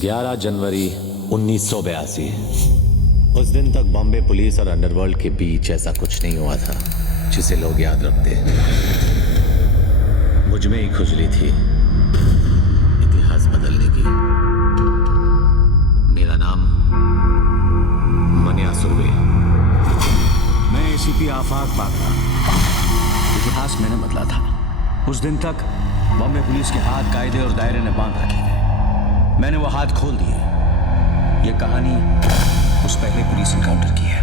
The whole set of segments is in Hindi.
11 जनवरी 1982। उस दिन तक बॉम्बे पुलिस और अंडरवर्ल्ड के बीच ऐसा कुछ नहीं हुआ था जिसे लोग याद रखते। मुझ में ही खुजली थी इतिहास बदलने की। मेरा नाम मन्या सुर्वे। मैं एसीपी आफाक बात रहा। इतिहास मैंने बदला था। उस दिन तक बॉम्बे पुलिस के हाथ कायदे और दायरे ने बांध रखे थे। मैंने वो हाथ खोल दिए। ये कहानी उस पहले पुलिस इनकाउंटर की है।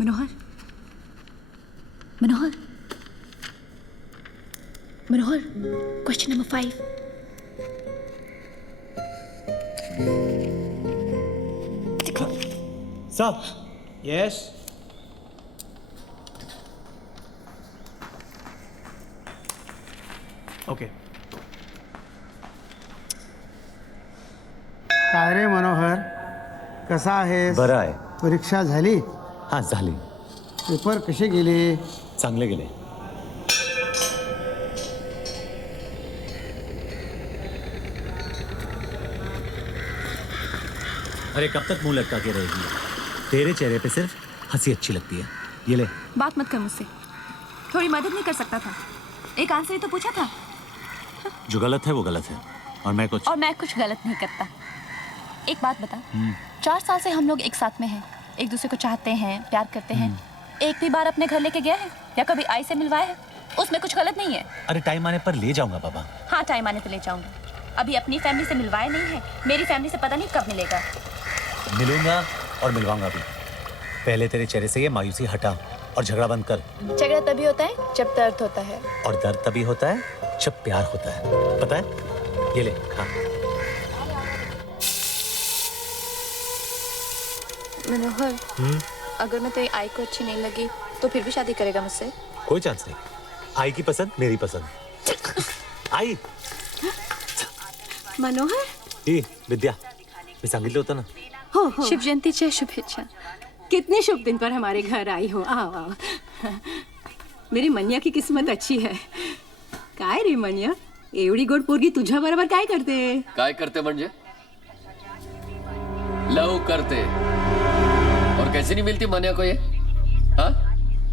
मनोहर, मनोहर, मनोहर, क्वेश्चन नंबर 5। साहब। यस। ओके। काय रे मनोहर, कसा आहेस? बरं आहे. परीक्षा झाली? हां, झाली. पेपर कसे गेले? चांगले गेले. अरे कब तक मुंह लटका के रहेगी? तेरे चेहरे पे सिर्फ हंसी अच्छी लगती है. ये ले. बात मत कर मुझसे। थोड़ी मदद नहीं कर सकता था? एक आंसर ही तो पूछा था। जो गलत है वो गलत है और मैं कुछ गलत नहीं करता। एक बात बता, 4 साल से हम लोग एक साथ में हैं, एक दूसरे को चाहते हैं, प्यार करते हैं। एक भी बार अपने घर लेके गया है या कभी आई से मिलवाया है? उसमें कुछ गलत नहीं है। अरे टाइम आने पर ले जाऊंगा बाबा. हाँ, टाइम आने पे ले जाऊंगा। अभी अपनी फैमिली से मिलवाया नहीं है, मेरी फैमिली से पता नहीं कब मिलेगा। मिलूंगा और मिलवाऊंगा भी. पहले तेरे चेहरे से ये मायूसी हटा और झगड़ा बंद कर. झगड़ा तभी होता है जब दर्द होता है, और दर्द तभी होता है जब प्यार होता है. पता है? ये ले खा. मनोहर, अगर मैं तेरी आई को अच्छी नहीं लगी तो फिर भी शादी करेगा मुझसे? कोई चांस नहीं. आई की पसंद मेरी पसंद. आई. मनोहर, ही विद्या, मी सांगितलं होतं ना. हो. शिव जयंतीच्या शुभेच्छा. कितने शुभ दिन पर हमारे घर आई हो. आओ आओ. मेरी मनिया की किस्मत अच्छी है. काय रे मनिया, एवढी गोड पोरगी तुझ्या बरोबर काय करते? काय करते म्हणजे? लव करते. और कैसे नहीं मिलती मनिया को ये? हाँ?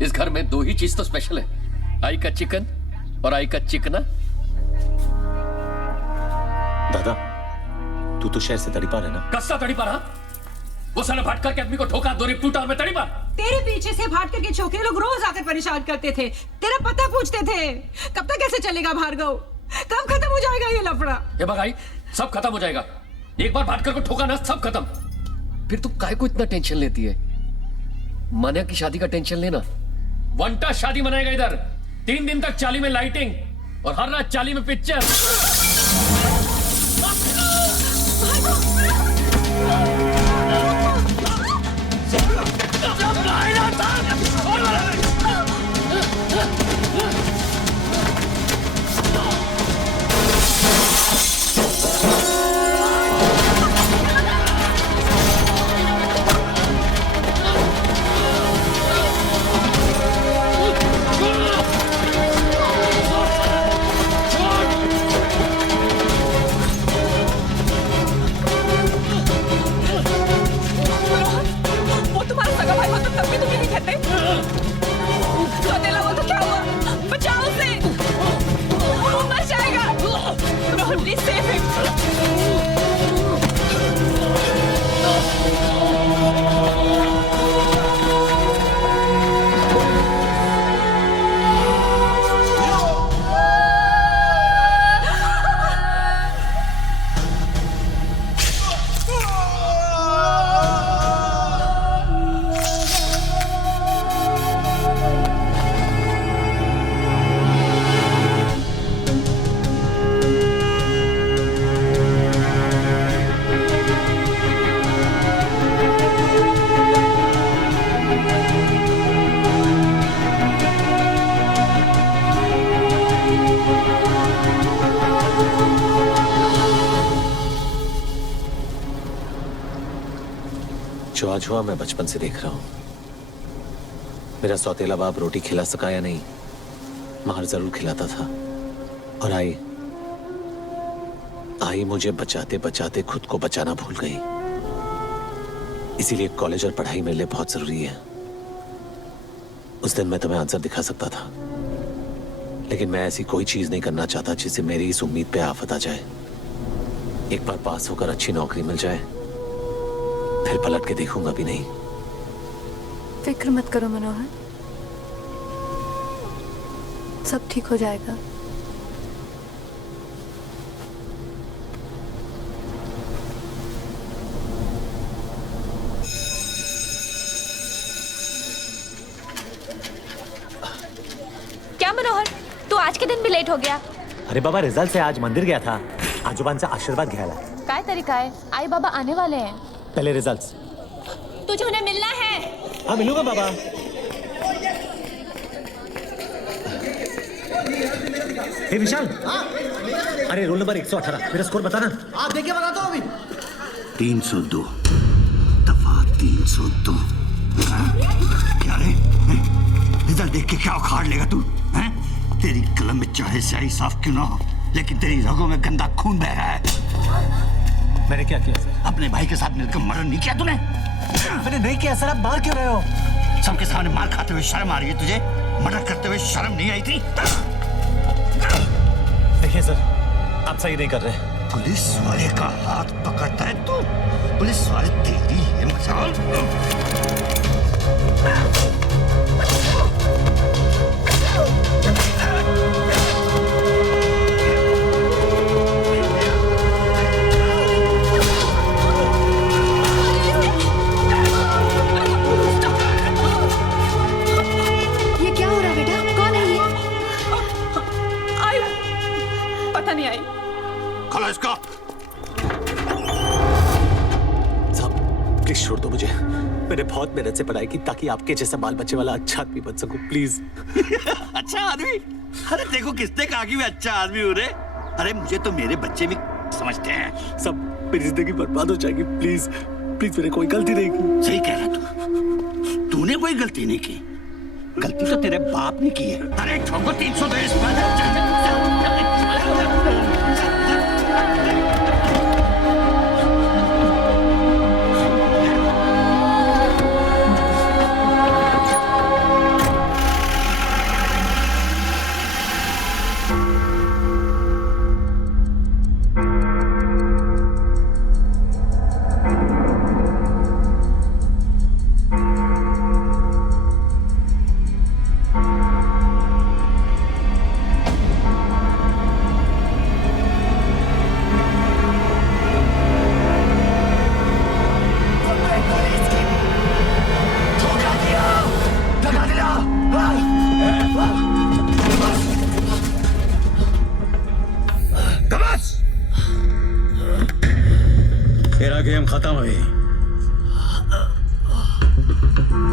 इस घर में 2 ही चीज तो स्पेशल है, आई का चिकन और आई का चिकना. दादा, तू तो शहर से तड़ीपार है ना? कस्सा तड़ीपार? हाँ, वो साला भाटकर के आदमी को ठोका, 2 रिप टूटा और मैं तड़ीपार. तेरे पीछे से भाटकर के छोकरे लोग रोज आकर परेशान करते थे, तेरा पता पूछते थे. कब तक ऐसे चलेगा भार्गव? कब खत्म हो जाएगा ये लफड़ा? ये भाई, सब खत्म हो जाएगा. एक बार भाटकर को ठोका ना, सब खत्म. फिर तू काय को इतना टेंशन लेती है? मनिया की शादी का टेंशन लेना. वंटा शादी मनाएगा इधर. 3 दिन तक चाली में लाइटिंग और हर रात चाली में पिक्चर. जो आज हुआ मैं बचपन से देख रहा हूं। मेरा सौतेला बाप रोटी खिला सका या नहीं, मार जरूर खिलाता था। और आई मुझे बचाते बचाते खुद को बचाना भूल गई। इसीलिए कॉलेज और पढ़ाई मेरे लिए बहुत जरूरी है। उस दिन मैं तुम्हें आंसर दिखा सकता था, लेकिन मैं ऐसी कोई चीज नहीं करना चाहता जिससे मेरी इस उम्मीद पे आफत आ जाए। एक बार पास होकर अच्छी नौकरी मिल जाए, फिर पलट के देखूंगा भी नहीं। फिक्र मत करो मनोहर, सब ठीक हो जाएगा। क्या मनोहर, तू आज के दिन भी लेट हो गया? अरे बाबा, रिजल्ट से आज मंदिर गया था, आजोबांचा आशीर्वाद घ्यायला। काय तरीका है, आई बाबा आने वाले हैं। पहले रिजल्ट्स। तुझे उन्हें मिलना है। हाँ मिलूंगा बाबा। हे विशाल, अरे रोल नंबर 118 मेरा स्कोर बताना। आप देखिए, बताता हूँ अभी। 302 दफा 302। क्या रे, रिजल्ट देख के क्या उखाड़ लेगा तू? हैं? तेरी कलम में चाहे स्याही साफ क्यों ना हो, लेकिन तेरी रगों में गंदा खून बह रहा है। मैंने क्या किया सर? अपने भाई के साथ मिलकर मर्डर नहीं किया तूने? मैंने नहीं किया सर, आप मार क्यों रहे हो? सबके सामने मार खाते हुए शर्म आ रही है तुझे? मर्डर करते हुए शर्म नहीं आई थी? देखिए सर, आप सही नहीं कर रहे। पुलिस वाले का हाथ पकड़ता है तू? पुलिस वाले तेरी है मजाल? ये क्या हो रहा है बेटा? कौन है ये? आई पता नहीं आई। खोलो इसको। साहब प्लीज छोड़ दो मुझे। मैंने बहुत मेहनत से पढ़ाई की ताकि आपके जैसा बाल बच्चे वाला अच्छा आदमी बन सकूं, प्लीज। अच्छा आदमी? अरे देखो किसने कहा कि मैं अच्छा आदमी हूँ रे? अरे मुझे तो मेरे बच्चे भी समझते हैं। सब मेरी जिंदगी बर्बाद हो जाएगी, प्लीज प्लीज। मैंने कोई गलती नहीं की। सही कह रहा तू, तूने कोई गलती नहीं की। गलती तो तेरे बाप ने की है। अरे ठोको 300 दे इस पर। तेरा गेम खत्म हुई।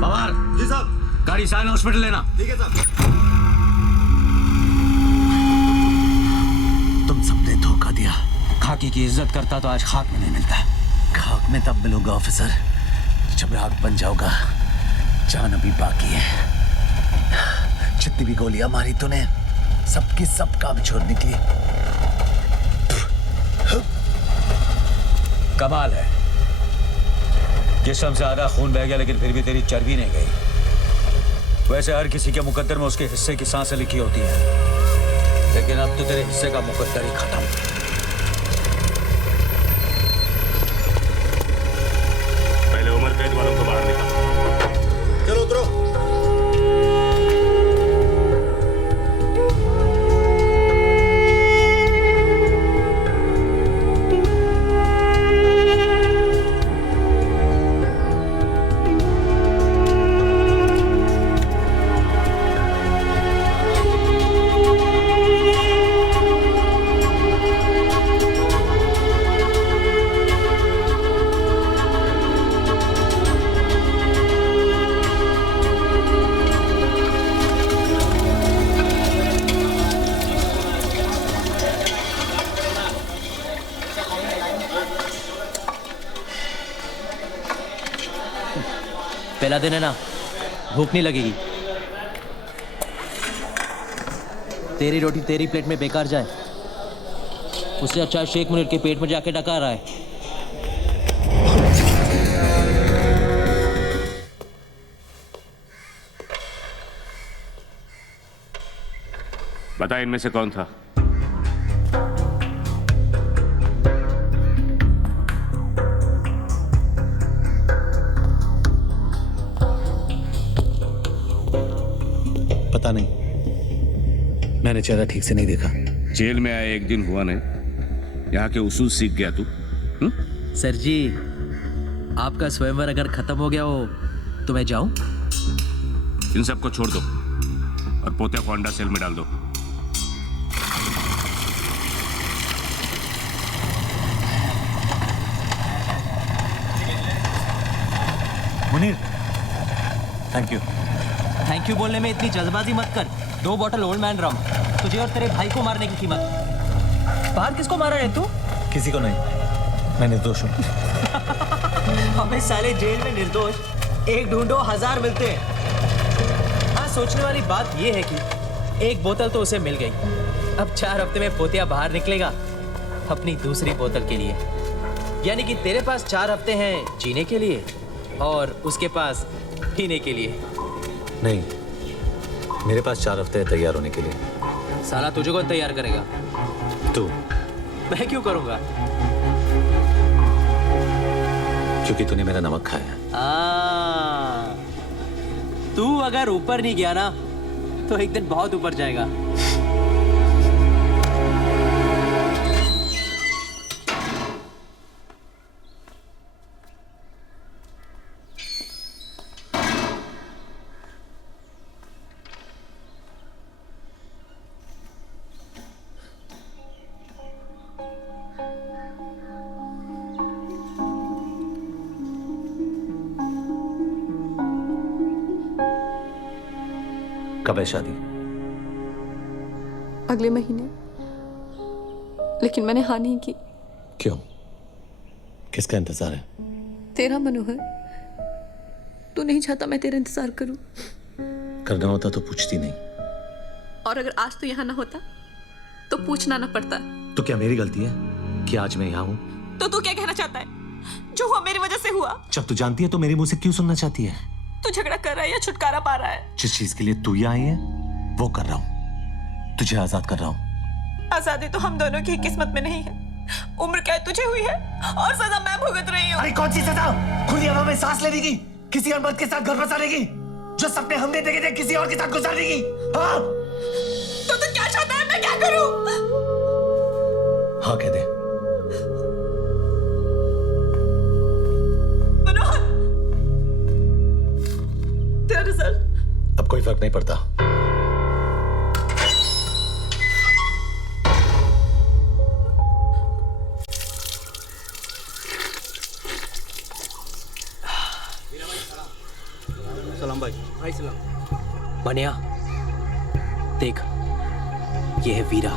पवार जी साहब। गाड़ी साइन हॉस्पिटल लेना। ठीक है साहब। तुम सबने धोखा दिया। खाकी की इज्जत करता तो आज खाक में नहीं मिलता। खाक में तब मिलूंगा ऑफिसर, जब राख बन जाऊंगा। जान अभी बाकी है। जितनी भी गोलियां मारी तूने, सबकी सब काम छोड़ निकली। कमाल है, जिस्म से आधा खून बह गया लेकिन फिर भी तेरी चर्बी नहीं गई। वैसे हर किसी के मुकद्दर में उसके हिस्से की सांसें लिखी होती हैं, लेकिन अब तो तेरे हिस्से का मुकद्दर ही खत्म। पहले उम्र कैद वालों को बाहर निकाल। चलो उतरो। पिला देना ना, भूख नहीं लगेगी। तेरी रोटी तेरी प्लेट में बेकार जाए, उससे अच्छा शेख मुनीर के पेट में जाके डका रहा है। बता इनमें से कौन था? पता नहीं, मैंने चेहरा ठीक से नहीं देखा। जेल में आए एक दिन हुआ नहीं, यहाँ के उसूल सीख गया तू? सर जी, आपका स्वयंवर अगर खत्म हो गया हो तो मैं जाऊं? इन सबको छोड़ दो और पोते को अंडा सेल में डाल दो। Munir, thank you. Thank you बोलने में इतनी जल्दबाजी मत कर। 2 बॉटल ओल्ड मैन रम, तुझे और तेरे भाई को मारने की कीमत। बाहर किसको मारा है तू? किसी को नहीं, मैं निर्दोष हूँ। हमें साले जेल में निर्दोष एक ढूंढो 1000 मिलते हैं। हाँ, सोचने वाली बात यह है कि एक बोतल तो उसे मिल गई। अब 4 हफ्ते में पोतिया बाहर निकलेगा अपनी दूसरी बोतल के लिए। यानी कि तेरे पास 4 हफ्ते हैं जीने के लिए और उसके पास पीने के लिए। नहीं, मेरे पास 4 हफ्ते हैं तैयार होने के लिए। साला तुझे कौन तैयार करेगा? तू। मैं क्यों करूंगा? क्योंकि तूने मेरा नमक खाया। तू अगर ऊपर नहीं गया ना तो एक दिन बहुत ऊपर जाएगा। कब है शादी? अगले महीने, लेकिन मैंने हाँ नहीं की। क्यों? किसका इंतजार है? तेरा मनोहर, तू नहीं चाहता मैं तेरा इंतजार करूं। करना होता तो पूछती नहीं। और अगर आज तू यहाँ ना होता तो पूछना ना पड़ता। तो क्या मेरी गलती है कि आज मैं यहाँ हूँ? तो तू क्या कहना चाहता है? जो हुआ मेरी वजह से हुआ। जब तू जानती है तो मेरे मुंह से क्यों सुनना चाहती है? तू झगड़ा कर रहा है या छुटकारा पा रहा है? जिस चीज के लिए तू यहाँ आई है वो कर रहा हूँ। तुझे आजाद कर रहा हूँ। आजादी तो हम दोनों की किस्मत में नहीं है। उम्र क्या तुझे हुई है और सजा मैं भुगत रही हूँ। अरे कौन सी सजा? खुली हवा में सांस लेने की, किसी और मर्द के साथ घर बसाने की, जो सपने हमने देखे थे किसी और के साथ गुजारने की। हाँ? तो तू क्या चाहता है मैं क्या करूँ? हाँ कह दे। मनोहर, तेरा रिजल्ट अब कोई फर्क नहीं पड़ता। सलाम भाई सलाम। मनिया देख, ये है वीरा।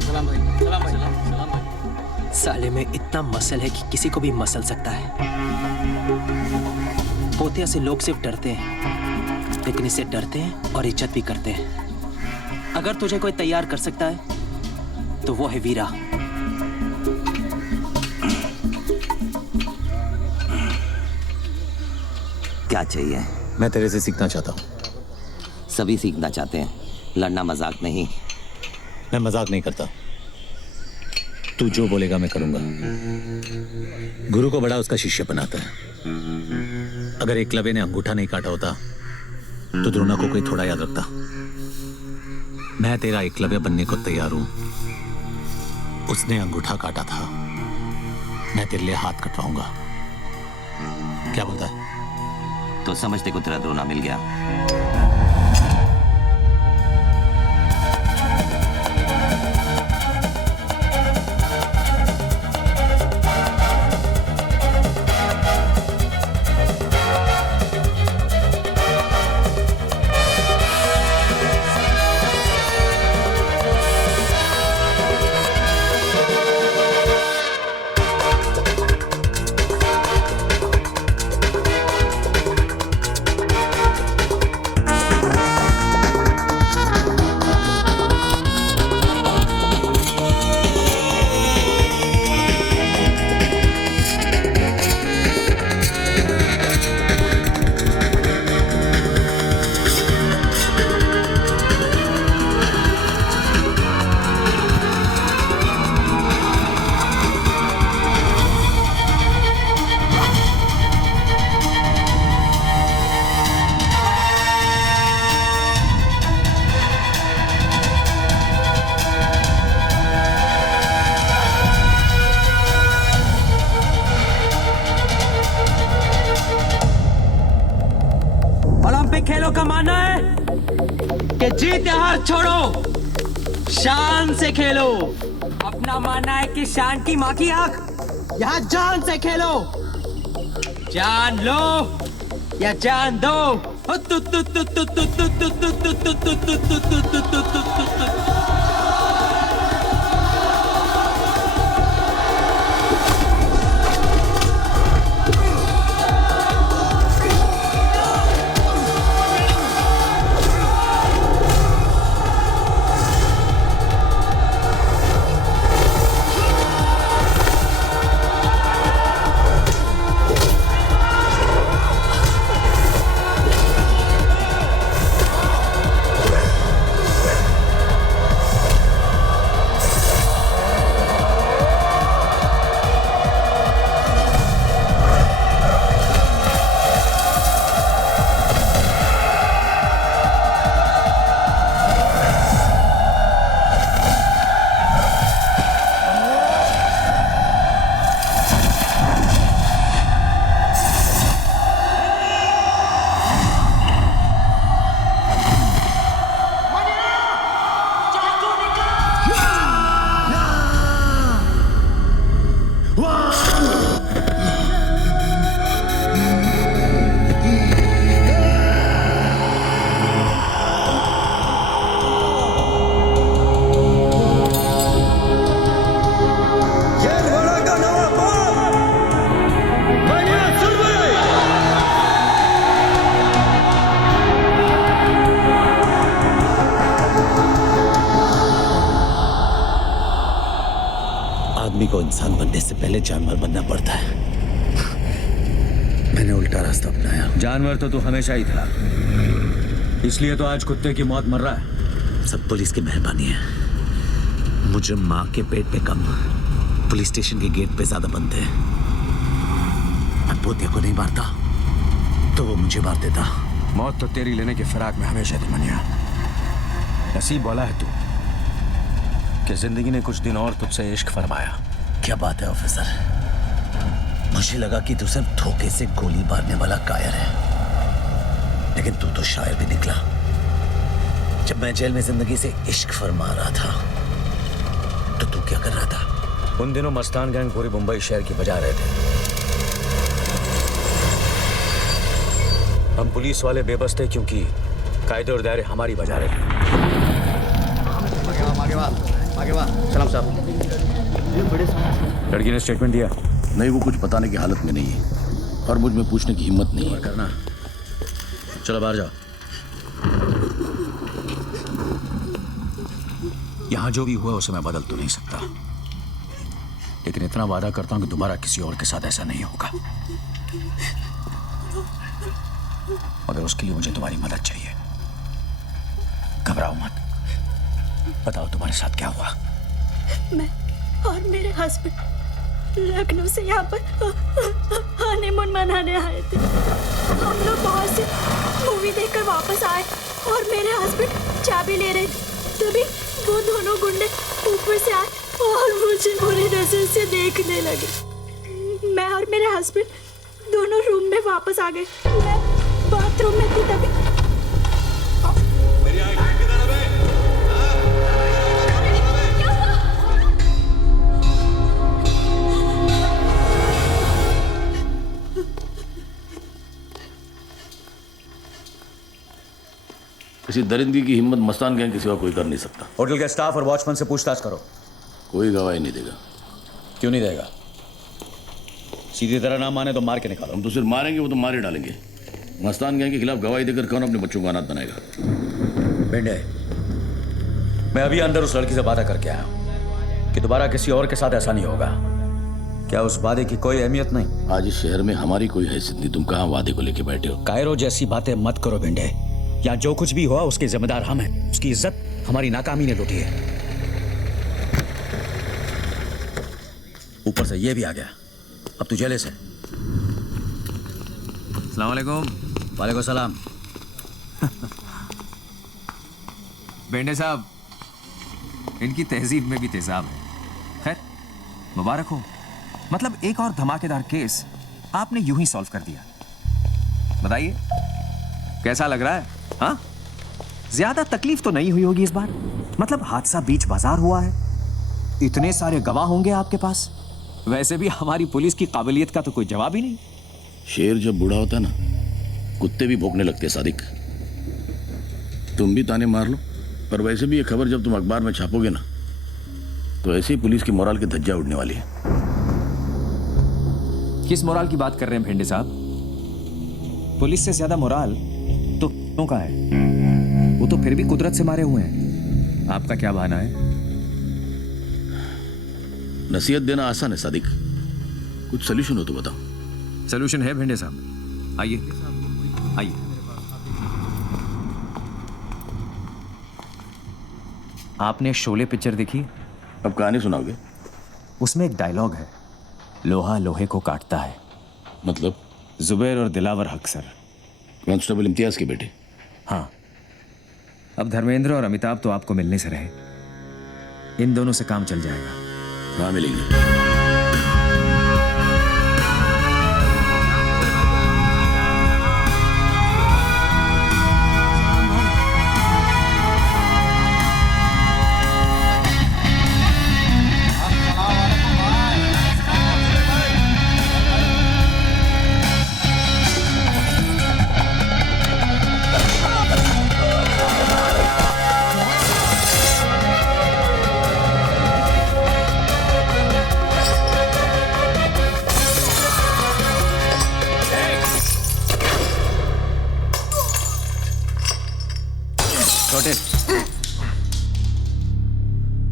सलाम भाई। सलाम भाई। सलाम भाई। साले में इतना मसल है कि किसी को भी मसल सकता है। पोतिया से लोग सिर्फ डरते हैं, लेकिन इससे डरते हैं और इज्जत भी करते हैं। अगर तुझे कोई तैयार कर सकता है तो वो है वीरा। क्या चाहिए? मैं तेरे से सीखना चाहता हूँ। सभी सीखना चाहते हैं, लड़ना मजाक नहीं। मैं मजाक नहीं करता। तू जो बोलेगा मैं करूंगा। गुरु को बड़ा उसका शिष्य बनाता है। अगर एकलव्य ने अंगूठा नहीं काटा होता तो द्रोणा को कोई थोड़ा याद रखता। मैं तेरा एकलव्य बनने को तैयार हूं। उसने अंगूठा काटा था, मैं तेरे लिए हाथ कटवाऊंगा। क्या बोलता है? तो समझते को तेरा द्रोणा मिल गया। पे खेलों का मानना है कि जीत या हार छोड़ो, शान से खेलो। अपना मानना है कि शान की माँ की आंख, यहाँ जान से खेलो। जान लो या जान दो। आदमी को इंसान बनने से पहले जानवर बनना पड़ता है। मैंने उल्टा रास्ता अपनाया। जानवर तो तू हमेशा ही था, इसलिए तो आज कुत्ते की मौत मर रहा है। सब पुलिस की मेहरबानी है। मुझे माँ के पेट पे कम, पुलिस स्टेशन के गेट पे ज्यादा बनते हैं। मैं पोते को नहीं मारता तो वो मुझे मार देता। मौत तो तेरी लेने की फिराक में हमेशा थी मनिया। नसीब वाला है तू कि जिंदगी ने कुछ दिन और तुझसे इश्क फरमाया। क्या बात है ऑफिसर, मुझे लगा कि तू सिर्फ धोखे से गोली मारने वाला कायर है, लेकिन तू तो शायर भी निकला। जब मैं जेल में जिंदगी से इश्क फरमा रहा था तो तू क्या कर रहा था? उन दिनों मस्तान गैंग पूरी मुंबई शहर की बजा रहे थे। हम पुलिस वाले बेबस थे क्योंकि कायदे और दायरे हमारी बजा रहे थे। सलाम साहब। लड़की ने स्टेटमेंट दिया? नहीं, वो कुछ बताने की हालत में नहीं है और मुझ में पूछने की हिम्मत नहीं है। करना, चलो बाहर जाओ। यहां जो भी हुआ उसे मैं बदल तो नहीं सकता, लेकिन इतना वादा करता हूं कि दोबारा किसी और के साथ ऐसा नहीं होगा। मगर उसके लिए मुझे तुम्हारी मदद चाहिए। घबराओ मत, बताओ तुम्हारे साथ क्या हुआ। मैं और मेरे हस्बैंड लखनऊ से यहाँ पर हनीमून मनाने आए थे। हम लोग बाहर से मूवी देखकर वापस आए और मेरे हस्बैंड चाबी ले रहे थे, तभी वो दोनों गुंडे ऊपर से आए और मुझे बुरी नजर से देखने लगे। मैं और मेरे हस्बैंड दोनों रूम में वापस आ गए। मैं बाथरूम में थी तभी किसी दरिंदगी की हिम्मत मस्तान गैंग के सिवा कोई कर नहीं सकता। होटल के स्टाफ और वॉचमैन से पूछताछ करो। कोई गवाही नहीं देगा। क्यों नहीं देगा? सीधी तरह ना माने तो मार के निकालो। हम तो सिर्फ मारेंगे, वो तो मारे डालेंगे। मस्तान गैंग के खिलाफ गवाही देकर कौन अपने बच्चों को अनाथ बनाएगा? बेंडे, मैं अभी अंदर उस लड़की से वादा करके आया कि दोबारा किसी और के साथ ऐसा नहीं होगा। क्या उस वादे की कोई अहमियत नहीं? आज इस शहर में हमारी कोई हैसियत नहीं। तुम कहाँ वादे को लेके बैठे हो? कायरो जैसी बातें मत करो बेंडे। या जो कुछ भी हुआ उसके जिम्मेदार हम हैं। उसकी इज्जत हमारी नाकामी ने लूटी है। ऊपर से ये भी आ गया, अब तू जेले से। अस्सलाम वालेकुम। वालेकुम सलाम। बेंडे साहब, इनकी तहजीब में भी तेजाब है। खैर, मुबारक हो। मतलब एक और धमाकेदार केस आपने यूं ही सॉल्व कर दिया। बताइए, कैसा लग रहा है? हाँ, ज्यादा तकलीफ तो नहीं हुई होगी इस बार। मतलब हादसा बीच बाजार हुआ है, इतने सारे गवाह होंगे आपके पास। वैसे भी हमारी पुलिस की काबिलियत का तो कोई जवाब ही नहीं। शेर जब बूढ़ा होता है ना, कुत्ते भी भौंकने लगते हैं सादिक। तुम भी ताने मार लो, पर वैसे भी ये खबर जब तुम अखबार में छापोगे ना, तो ऐसे ही पुलिस की मोराल की धज्जा उड़ने वाली है। किस मोराल की बात कर रहे हैं भेंडे साहब? पुलिस से ज्यादा मोराल तो का है। वो तो फिर भी कुदरत से मारे हुए हैं। आपका क्या बहाना है? नसीहत देना आसान है सादिक, कुछ सोल्यूशन हो तो बताओ। सोल्यूशन है भेंडे साहब, आइए आइए। आपने शोले पिक्चर देखी? अब कहानी सुनाओगे? उसमें एक डायलॉग है, लोहा लोहे को काटता है। मतलब? जुबैर और दिलावर हक सर, कांस्टेबल इम्तियाज के बेटे। हाँ, अब धर्मेंद्र और अमिताभ तो आपको मिलने से रहे, इन दोनों से काम चल जाएगा। कहाँ मिलेंगे?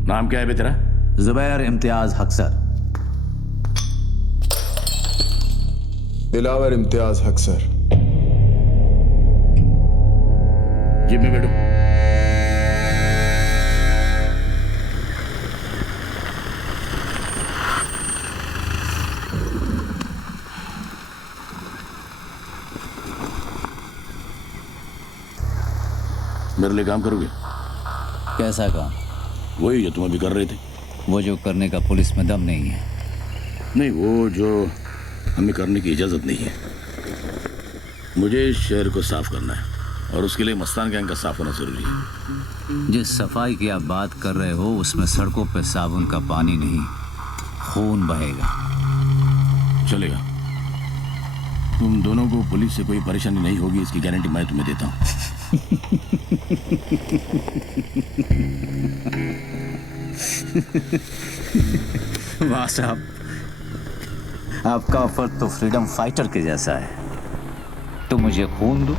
नाम क्या है बे तेरा? जुबैर इम्तियाज हक सर। दिलावर इम्तियाज हक सर। जिम में बैठो। मेरे लिए काम करोगे? कैसा काम? वही जो तुम अभी कर रहे थे। वो जो करने का पुलिस में दम नहीं है। नहीं, वो जो हमें करने की इजाजत नहीं है। मुझे इस शहर को साफ करना है और उसके लिए मस्तान गैंग का साफ होना जरूरी है। जिस सफाई की आप बात कर रहे हो उसमें सड़कों पे साबुन का पानी नहीं, खून बहेगा। चलेगा। तुम दोनों को पुलिस से कोई परेशानी नहीं होगी, इसकी गारंटी मैं तुम्हें देता हूँ। वाह साहब, आपका ऑफर तो फ्रीडम फाइटर के जैसा है। तुम मुझे खून दो,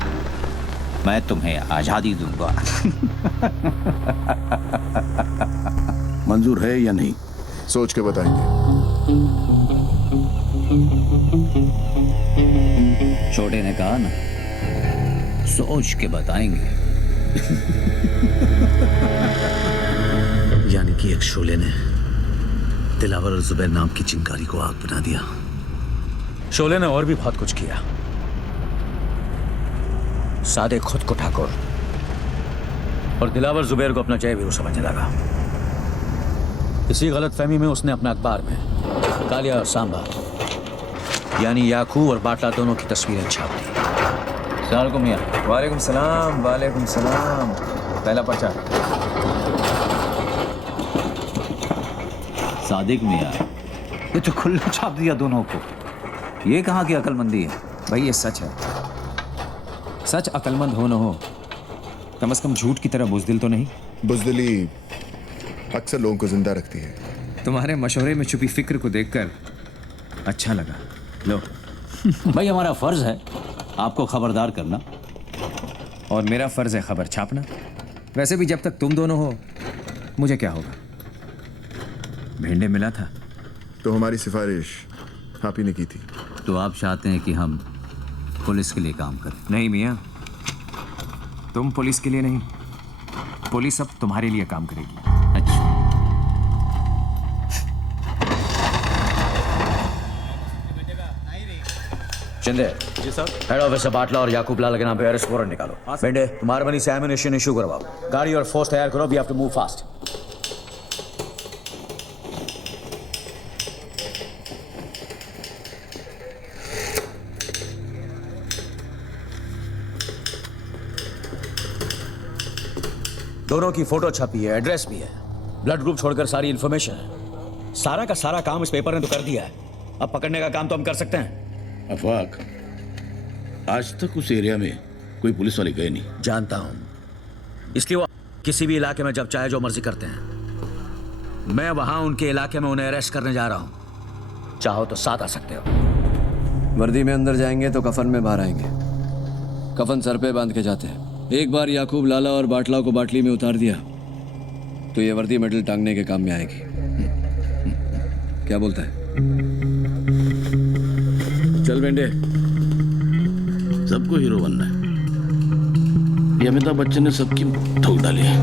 मैं तुम्हें आजादी दूंगा। मंजूर है या नहीं? सोच के बताएंगे। छोटे ने कहा ना, सोच के बताएंगे। यानी कि एक शोले ने दिलावर और जुबैर नाम की चिंगारी को आग बना दिया। शोले ने और भी बहुत कुछ किया। सादे खुद को ठाकुर और दिलावर जुबैर को अपना जय वीरू समझने लगा। इसी गलतफहमी में उसने अपने अखबार में कालिया और सांबा यानी याकूब और बाटला दोनों की तस्वीरें छाप दी। सलाम मियां। वालेकुम सलाम। वालेकुम सलाम। पहला पर्चा। सादिक मियां, ये तो खुला छाप दिया दोनों को। ये कहाँ की अकलमंदी है? भाई ये सच है। सच अकलमंद हो न हो, कम से कम झूठ की तरह बुजदिल तो नहीं। बुजदिली अक्सर लोगों को जिंदा रखती है। तुम्हारे मशवरे में छुपी फिक्र को देखकर अच्छा लगा। लो। भाई हमारा फर्ज है आपको खबरदार करना, और मेरा फर्ज है खबर छापना। वैसे भी जब तक तुम दोनों हो मुझे क्या होगा। भेंडे मिला था तो हमारी सिफारिश आप ही ने की थी। तो आप चाहते हैं कि हम पुलिस के लिए काम करें? नहीं मियाँ, तुम पुलिस के लिए नहीं, पुलिस अब तुम्हारे लिए काम करेगी। अच्छा। शिंदे जी सर, हेड ऑफिस से बाटला और याकूब लाल के नाम पे अरेस्ट वारंट निकालो। बेंडे, तुम्हारे बनी से एमिनेशन इशू करवाओ। गाड़ी और फोर्स तैयार करो। We have to move fast. दोनों की फोटो छपी है, एड्रेस भी है, ब्लड ग्रुप छोड़कर सारी इंफॉर्मेशन है। सारा का सारा काम इस पेपर ने तो कर दिया है। अब पकड़ने का काम तो हम कर सकते हैं। अफाक, आज तक उस एरिया में कोई पुलिस वाले गए नहीं। जानता हूं, इसलिए वो किसी भी इलाके में जब चाहे जो मर्जी करते हैं। मैं वहां उनके इलाके में उन्हें अरेस्ट करने जा रहा हूं। चाहो तो साथ आ सकते हो। वर्दी में अंदर जाएंगे तो कफन में बाहर आएंगे। कफन सर पे बांध के जाते हैं। एक बार याकूब लाला और बाटला को बाटली में उतार दिया तो ये वर्दी मेडल टांगने के काम में आएगी। क्या बोलता है? चल बेंडे, सबको हीरो बनना है। ये अमिताभ बच्चन ने सबकी ठोक डाली है।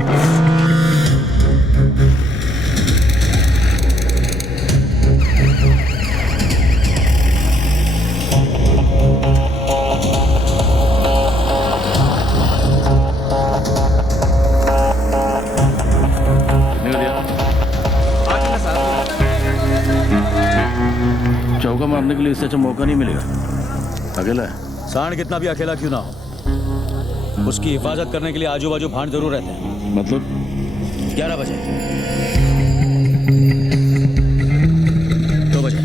चौका मारने के लिए इससे अच्छा मौका नहीं मिलेगा। अकेला है। सांड कितना भी अकेला क्यों ना हो, उसकी हिफाजत करने के लिए आजू बाजू भांड जरूर रहते हैं। मतलब 11 बजे, 2 बजे।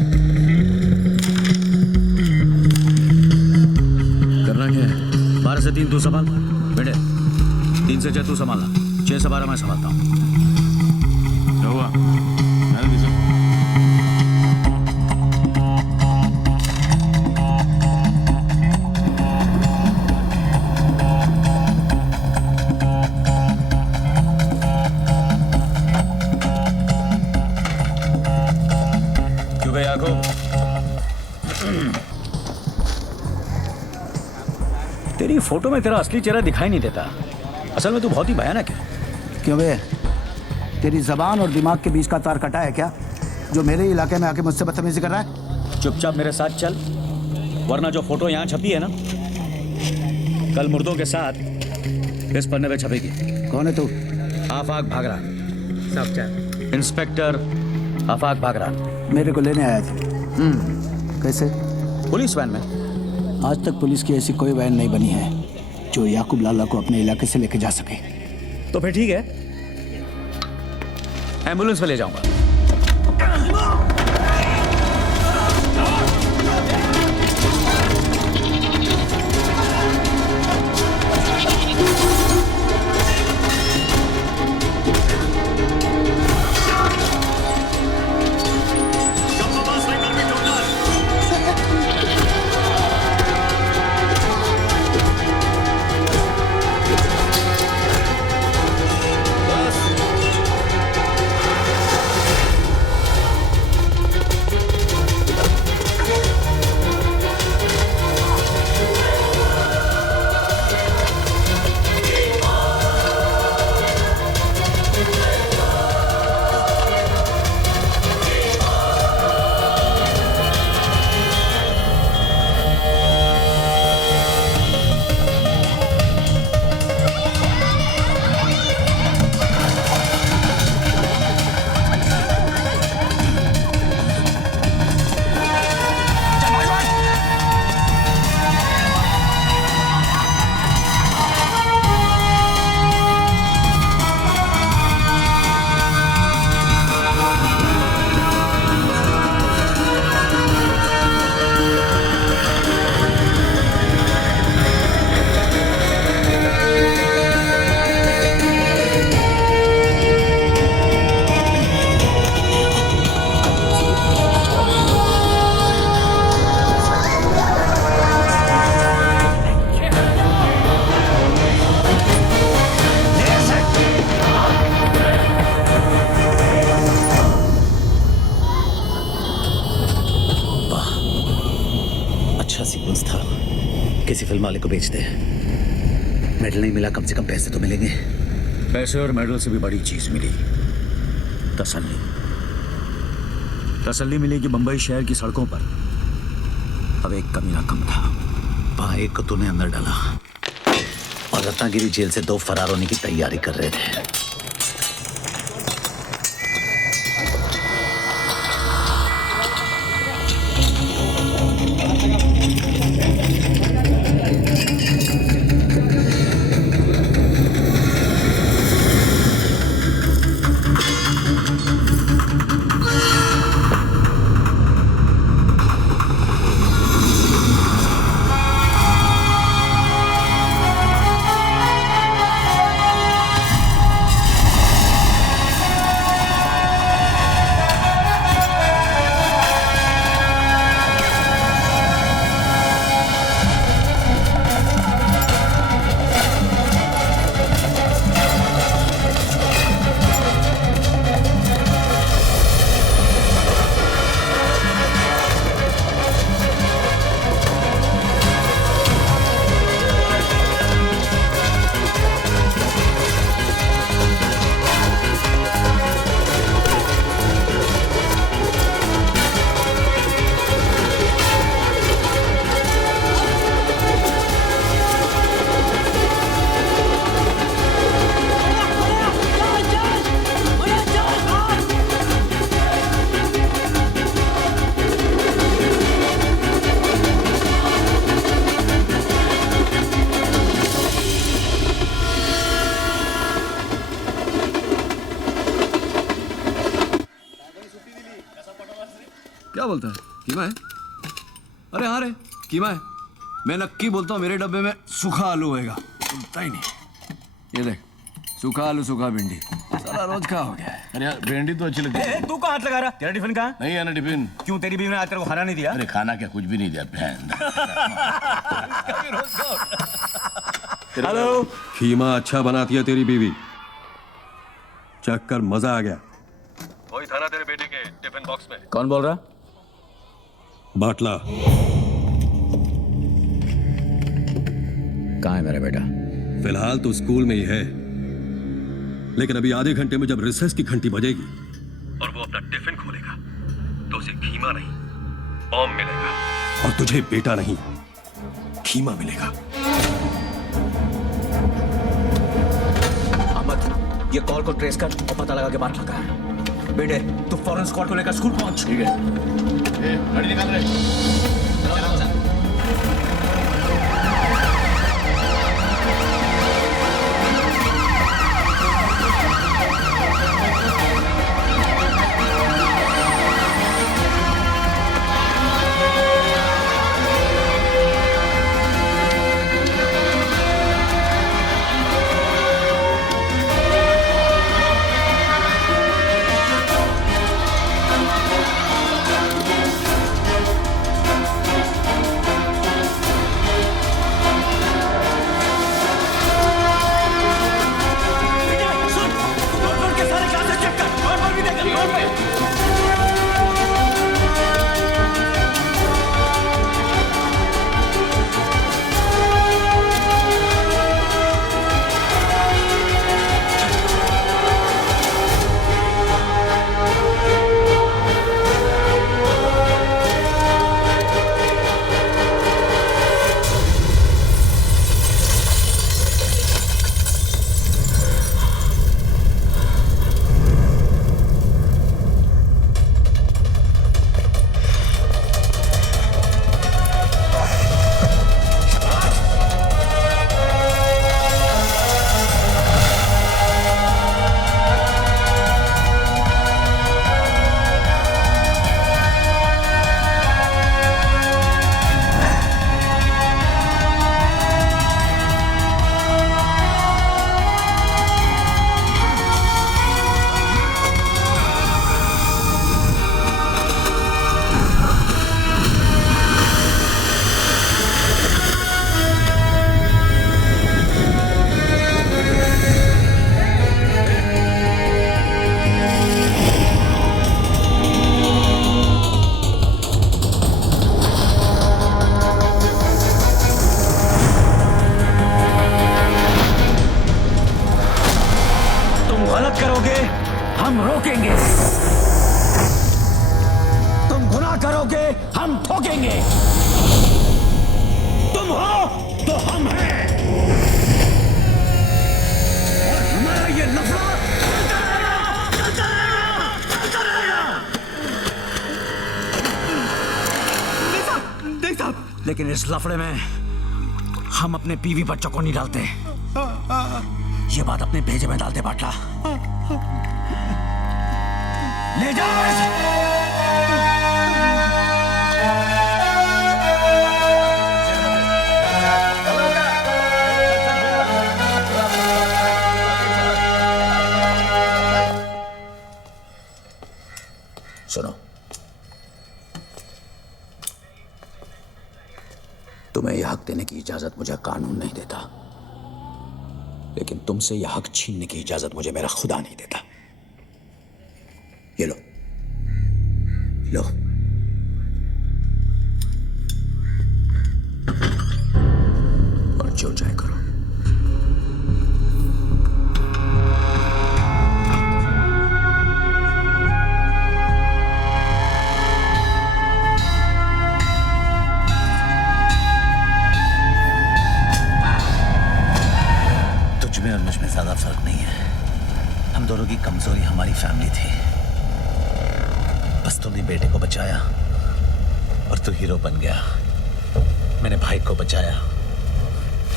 करना क्या है? 12 से 3 तू संभाल बेटे, 3 से 6 तू संभालना, 6 से 12 मैं संभालता हूँ। क्या हुआ? तेरी फोटो में तेरा असली चेहरा दिखाई नहीं देता। असल में तू बहुत ही भयानक है। क्यों बे? तेरी जबान और दिमाग के बीच का तार कटा है क्या, जो मेरे इलाके में आके मुझसे बदतमीजी कर रहा है? चुपचाप मेरे साथ चल, वरना जो फोटो यहाँ छपी है ना, कल मुर्दों के साथ इस पन्ने पे छपेगी। कौन है तू? आफाक भागरा। इंस्पेक्टर आफाक भागरा। मेरे को लेने आया था। कैसे? पुलिस वैन में। आज तक पुलिस की ऐसी कोई वैन नहीं बनी है जो याकूब लाला को अपने इलाके से लेके जा सके। तो फिर ठीक है, एम्बुलेंस में ले जाऊंगा। किसी फिल्म वाले को बेच दे। मेडल नहीं मिला, कम से कम पैसे तो मिलेंगे। पैसे और मेडल से भी बड़ी चीज मिली, तसल्ली। तसल्ली मिली कि बंबई शहर की सड़कों पर अब एक कमीना कम था। वहां एक को तूने अंदर डाला और रत्नागिरी जेल से 2 फरार होने की तैयारी कर रहे थे। क्या बोलता है? कीमा है? अरे हाँ रे, कीमा है। मैं नक्की बोलता हूँ मेरे डब्बे में सूखा आलू होएगा। सुनता ही नहीं। ये देख, सूखा आलू सूखा भिंडी, सारा रोज का हो गया है। अरे यार भिंडी तो अच्छी लगती है। तू कहाँ हाथ लगा रहा? तेरा टिफिन कहाँ? नहीं है ना टिफिन। क्यों, तेरी बीवी ने आज तेरे को खाना नहीं दिया? अरे खाना क्या, कुछ भी नहीं दिया बहन। हेलो। खीमा अच्छा बनाती है तेरी बीवी, चख कर मजा आ गया। वही था ना तेरे बेटे के टिफिन बॉक्स में। कौन बोल रहा? बाटला। कहाँ है मेरा बेटा? फिलहाल तो स्कूल में ही है, लेकिन अभी आधे घंटे में जब रिसेस की घंटी बजेगी और वो अपना टिफिन खोलेगा तो उसे खीमा नहीं बॉम्ब मिलेगा, और तुझे बेटा नहीं खीमा मिलेगा। अहमद, ये कॉल को ट्रेस कर और पता लगा के बात लगा है। बेटे तू फौरन स्क्वाड को लेकर स्कूल पहुंच। ठीक है। गाड़ी निकाल रहे। हम रोकेंगे, तुम गुनाह करोगे हम ठोकेंगे, तुम हो तो हम हैं, और हमारा ये लफड़ा चलता रहेगा। देख साहब, लेकिन इस लफड़े में हम अपने बीवी बच्चों को नहीं डालते, ये बात अपने भेजे में डालते बाटला। ले जाओ। सुनो, तुम्हें यह हक देने की इजाजत मुझे कानून नहीं देता, लेकिन तुमसे यह हक छीनने की इजाजत मुझे मेरा खुदा नहीं देता। ये लो, लो। और जो चाहे करो। तुझमें और मुझ में ज्यादा फर्क नहीं है। हम दोनों की कमजोरी हमारी फैमिली थी। बस तूने बेटे को बचाया और तू हीरो बन गया। मैंने भाई को बचाया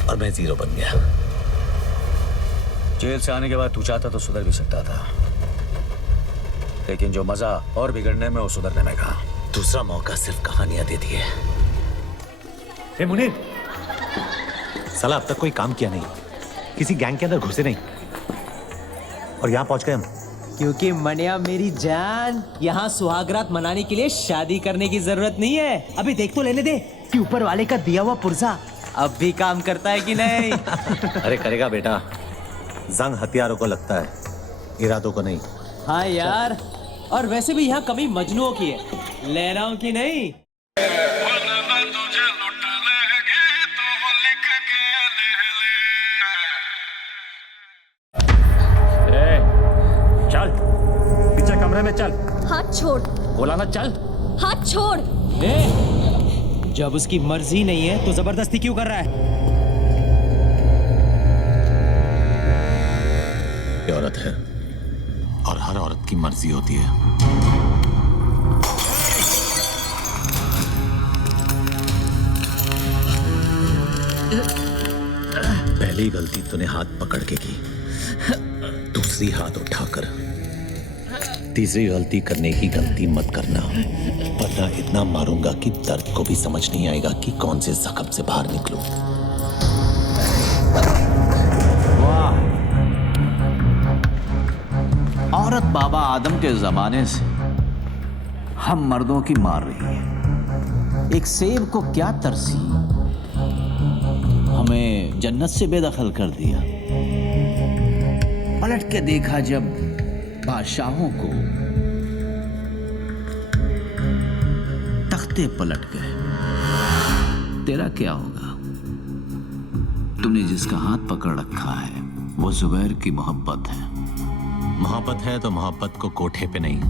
और मैं जीरो बन गया। जेल से आने के बाद तू चाहता तो सुधर भी सकता था, लेकिन जो मजा और बिगड़ने में वो सुधरने में कहा। दूसरा मौका सिर्फ कहानियां देती है। ए मुनीर, साला अब तक कोई काम किया नहीं, किसी गैंग के अंदर घुसे नहीं, और यहाँ पहुंच गए हम। क्योंकि मनिया मेरी जान, यहाँ सुहागरात मनाने के लिए शादी करने की जरूरत नहीं है। अभी देख तो लेने दे कि ऊपर वाले का दिया हुआ पुर्जा अब भी काम करता है कि नहीं। अरे करेगा बेटा, जंग हथियारों को लगता है, इरादों को नहीं। हाँ यार, और वैसे भी यहाँ कमी मजनुओं की है, ले रहा हूँ कि नहीं। चल पीछे कमरे में चल। हाथ छोड़। बोला ना चल। हाथ छोड़। जब उसकी मर्जी नहीं है तो जबरदस्ती क्यों कर रहा है? ये औरत है और हर औरत की मर्जी होती है। पहली गलती तूने हाथ पकड़ के की, दूसरी हाथ उठाकर, तीसरी गलती करने की गलती मत करना, वरना इतना मारूंगा कि दर्द को भी समझ नहीं आएगा कि कौन से जख्म से बाहर निकलूं। औरत बाबा आदम के जमाने से हम मर्दों की मार रही है। एक सेब को क्या तरसी, हमें जन्नत से बेदखल कर दिया। पलट के देखा जब बादशाहों को, तख्ते पलट गए। तेरा क्या होगा? तुमने जिसका हाथ पकड़ रखा है वो जुबैर की मोहब्बत है। मोहब्बत है तो मोहब्बत को कोठे पे नहीं,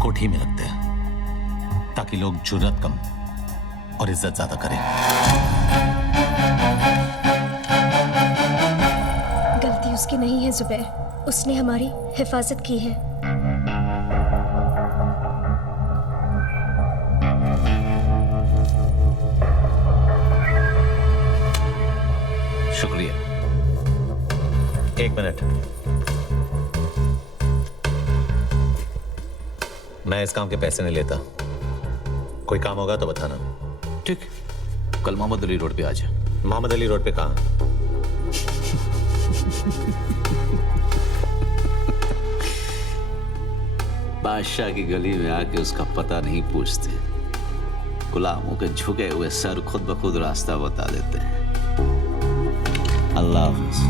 कोठी में रखते हैं, ताकि लोग जुर्रत कम और इज्जत ज्यादा करें। गलती उसकी नहीं है जुबैर, उसने हमारी हिफाजत की है। शुक्रिया। एक मिनट, मैं इस काम के पैसे नहीं लेता। कोई काम होगा तो बताना। ठीक, कल मोहम्मद अली रोड पे आ जा। मोहम्मद अली रोड पे कहाँ? बादशाह की गली में आके उसका पता नहीं पूछते, गुलामों के झुके हुए सर खुद ब खुद रास्ता बता देते हैं। अल्लाह हाफ़िज़।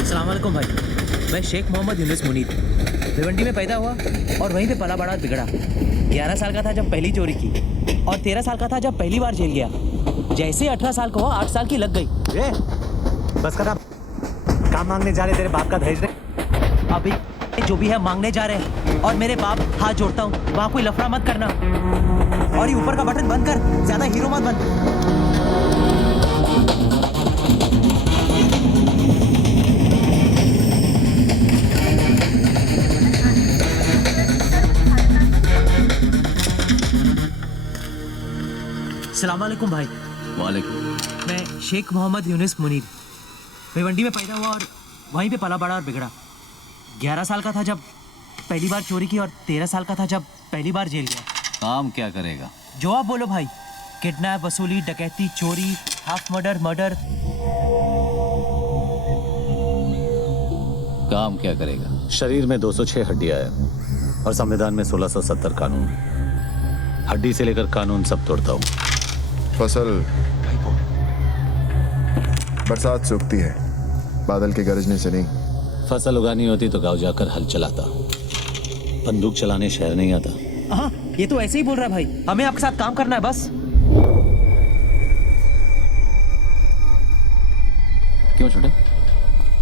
अस्सलाम वालेकुम भाई, मैं शेख मोहम्मद यूनुस मुनीर, भिवंडी में पैदा हुआ और वहीं पे पला बड़ा बिगड़ा। 11 साल का था जब पहली चोरी की, और 13 साल का था जब पहली बार जेल गया। जैसे 18 साल का हुआ 8 साल की लग गई। बस कर, काम मांगने जा रहे तेरे बाप का दहेज दे। अभी जो भी है मांगने जा रहे हैं, और मेरे बाप हाथ जोड़ता हूँ, वहाँ कोई लफड़ा मत करना, और ये ऊपर का बटन बंद कर, ज्यादा हीरो मत बन। अस्सलाम वालेकुम भाई। वालेकुम। मैं शेख मोहम्मद यूनुस मुनीर, भिवंडी में पैदा हुआ और वहीं पे पला बड़ा और बिगड़ा। 11 साल का था जब पहली बार चोरी की, और 13 साल का था जब पहली बार जेल गया। काम क्या करेगा? जो आप बोलो भाई, किडनैप, वसूली, डकैती, चोरी, हाफ मर्डर, मर्डर। काम क्या करेगा? शरीर में 206 हड्डियां है और संविधान में 1670 कानून। हड्डी से लेकर कानून सब तोड़ता हूँ। फसल बरसात से उगती है, बादल के गरजने से नहीं। फसल उगानी होती तो गांव जाकर हल चलाता, बंदूक चलाने शहर नहीं आता। हाँ, ये तो ऐसे ही बोल रहा है भाई, हमें आपके साथ काम करना है बस। क्यों छोटे?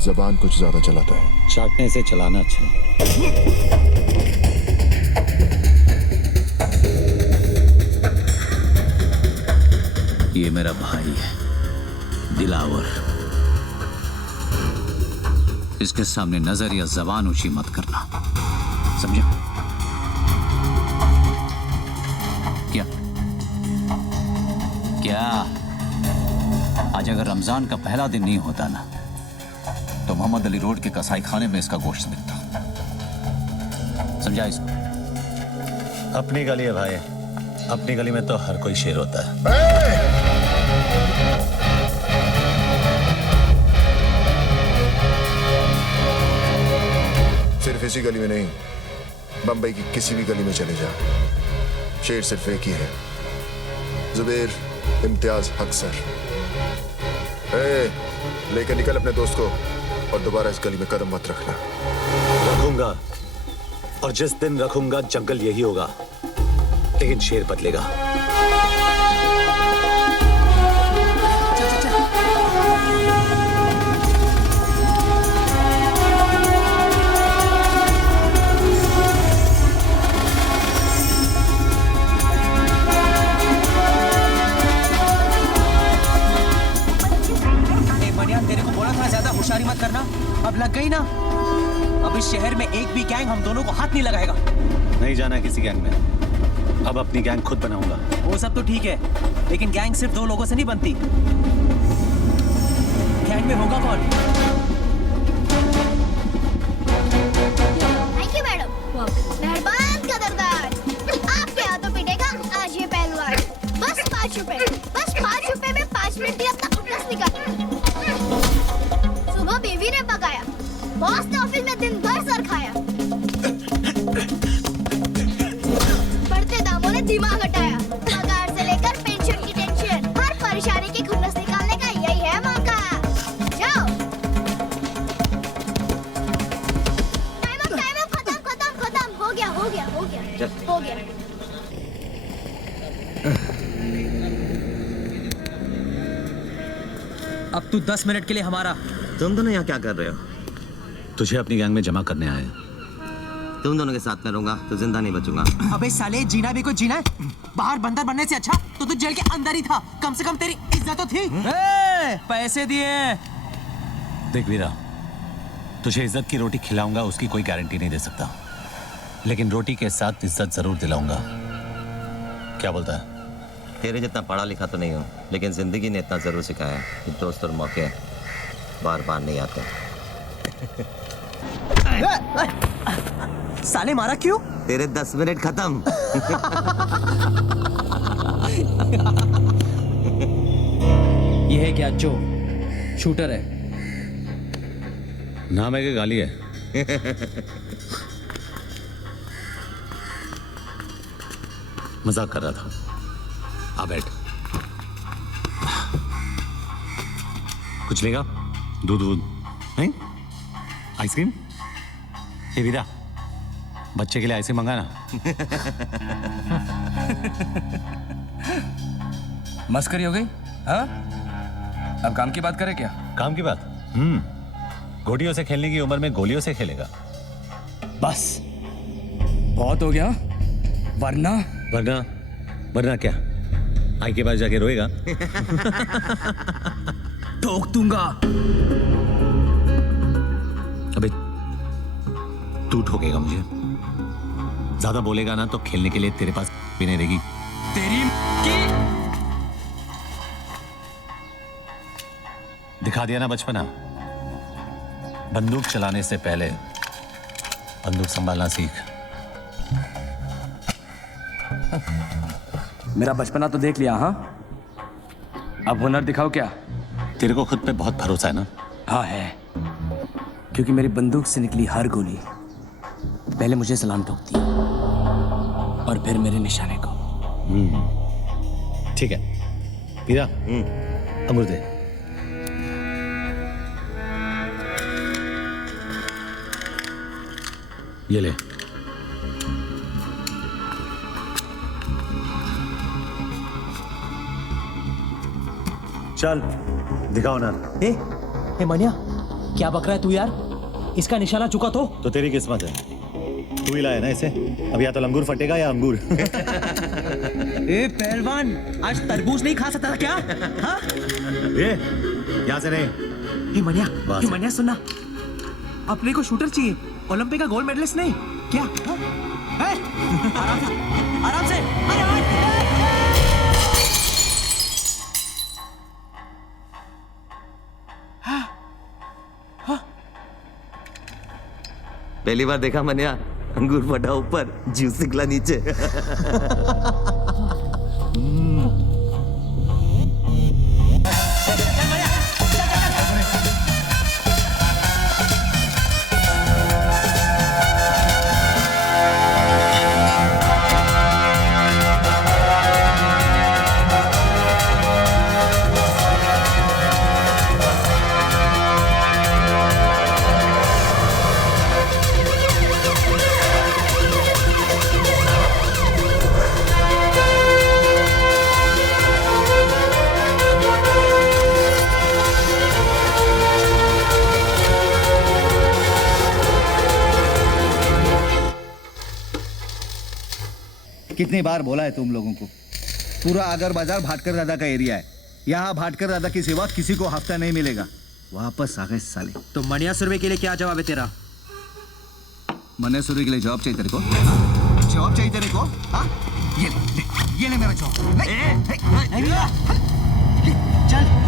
जबान कुछ ज्यादा चलाता है। चाटने से चलाना अच्छा है। ये मेरा भाई है दिलावर, इसके सामने नजर या जबान ऊंची मत करना, समझे? क्या क्या आज अगर रमजान का पहला दिन नहीं होता ना, तो मोहम्मद अली रोड के कसाई खाने में इसका गोश्त बिकता। समझा इसको? अपनी गली है भाई, अपनी गली में तो हर कोई शेर होता है। सिर्फ इसी गली में नहीं, बंबई की किसी भी गली में चले जा, शेर सिर्फ एक ही है, जुबैर इम्तियाज हक सर। लेकर निकल अपने दोस्त को और दोबारा इस गली में कदम मत रखना। रखूंगा, और जिस दिन रखूंगा जंगल यही होगा, लेकिन शेर बदलेगा। तेरे को बोला था ज्यादा होशियारी मत करना, अब लग गई ना। अब इस शहर में एक भी गैंग हम दोनों को हाथ नहीं लगाएगा। नहीं जाना किसी गैंग में, अब अपनी गैंग खुद बनाऊंगा। वो सब तो ठीक है, लेकिन गैंग सिर्फ 2 लोगों से नहीं बनती। गैंग में होगा कौन? Thank you madam. मेहरबान कदरदान। आपके हाथों पीटेगा आज ये पहलवान। बस 5 रुपए, बस 5 रुपए में 5 मिनट में अपना उल्लास निकाल। सुबह बीवी ने पकाया, बॉस ने ऑफिस में दिन भर सर खाया, बढ़ते दामों ने दिमाग हटाया, पगार से लेकर पेंशन की टेंशन, हर परेशानी की खुन्नस निकालने का यही है मौका। जाओ। टाइम अप, खत्म। हो गया। अब तू 10 मिनट के लिए हमारा। तुम दोनों यहाँ क्या कर रहे हो? तुझे अपनी गैंग में जमा करने आए। तुम दोनों के साथ में रहूंगा तो जिंदा नहीं बचूंगा। अबे साले, जीना भी कोई जीना है। बाहर बंदर बनने से अच्छा तो तू जेल के अंदर ही था, कम से कम तेरी इज्जत तो थी। पैसे दिए। देख वीरा, तुझे इज्जत की रोटी खिलाऊंगा उसकी कोई गारंटी नहीं दे सकता, लेकिन रोटी के साथ इज्जत जरूर दिलाऊंगा। क्या बोलता है? तेरे जितना पढ़ा लिखा तो नहीं हूँ, लेकिन जिंदगी ने इतना जरूर सिखाया कि दोस्त और मौके बार बार नहीं आते। साले मारा क्यों? तेरे 10 मिनट खत्म। ये है क्या? जो शूटर है। नाम है कि गाली है? मजाक कर रहा था। आ बैठ। कुछ लेगा? दूध नहीं? आइसक्रीम? ये वीरा, बच्चे के लिए आइसक्रीम मंगाना। मस्करी हो गई? हाँ? अब काम की बात करें क्या? काम की बात? गोटियों से खेलने की उम्र में गोलियों से खेलेगा। बस बहुत हो गया, वरना क्या? आई के पास जाके रोएगा? ठोक दूंगा। अबे तू ठोकेगा मुझे? ज्यादा बोलेगा ना तो खेलने के लिए तेरे पास भी नहीं रहेगी। तेरी की दिखा दिया ना बचपना। बंदूक चलाने से पहले बंदूक संभालना सीख। मेरा बचपना तो देख लिया। हाँ, अब हुनर दिखाओ। क्या तेरे को खुद पे बहुत भरोसा है ना? हाँ है, क्योंकि मेरी बंदूक से निकली हर गोली पहले मुझे सलाम ठोकती है और फिर मेरे निशाने को। ठीक है वीरा, अंगूर दे। ये ले। चल दिखाओ ना। ए मनिया, क्या बक रहा है तू यार? इसका निशाना चुका तो तेरी किस्मत है, तू ही लाया ना इसे। अब या तो लंगूर फटेगा या अंगूर। ए पहलवान, आज तरबूज नहीं खा सकता था क्या? हाँ? ये यहाँ से नहीं। ए मनिया सुनना, अपने को शूटर चाहिए, ओलंपिक का गोल्ड मेडलिस्ट नहीं क्या? हाँ? आराम से। पहली बार देखा मनिया, अंगूर फटा ऊपर, जूस निकला नीचे। कितनी बार बोला है तुम लोगों को, पूरा आगर बाजार भाटकर दादा का एरिया है। यहाँ भाटकर दादा की सिवा किसी को हफ्ता नहीं मिलेगा। वापस आ गए साले। तो मनिया सुरवे के लिए क्या जवाब है तेरा? मनिया सुरवे के लिए जॉब चाहिए तेरे को? जॉब चाहिए तेरे को? हाँ? ये ले मेरा जॉब। चल।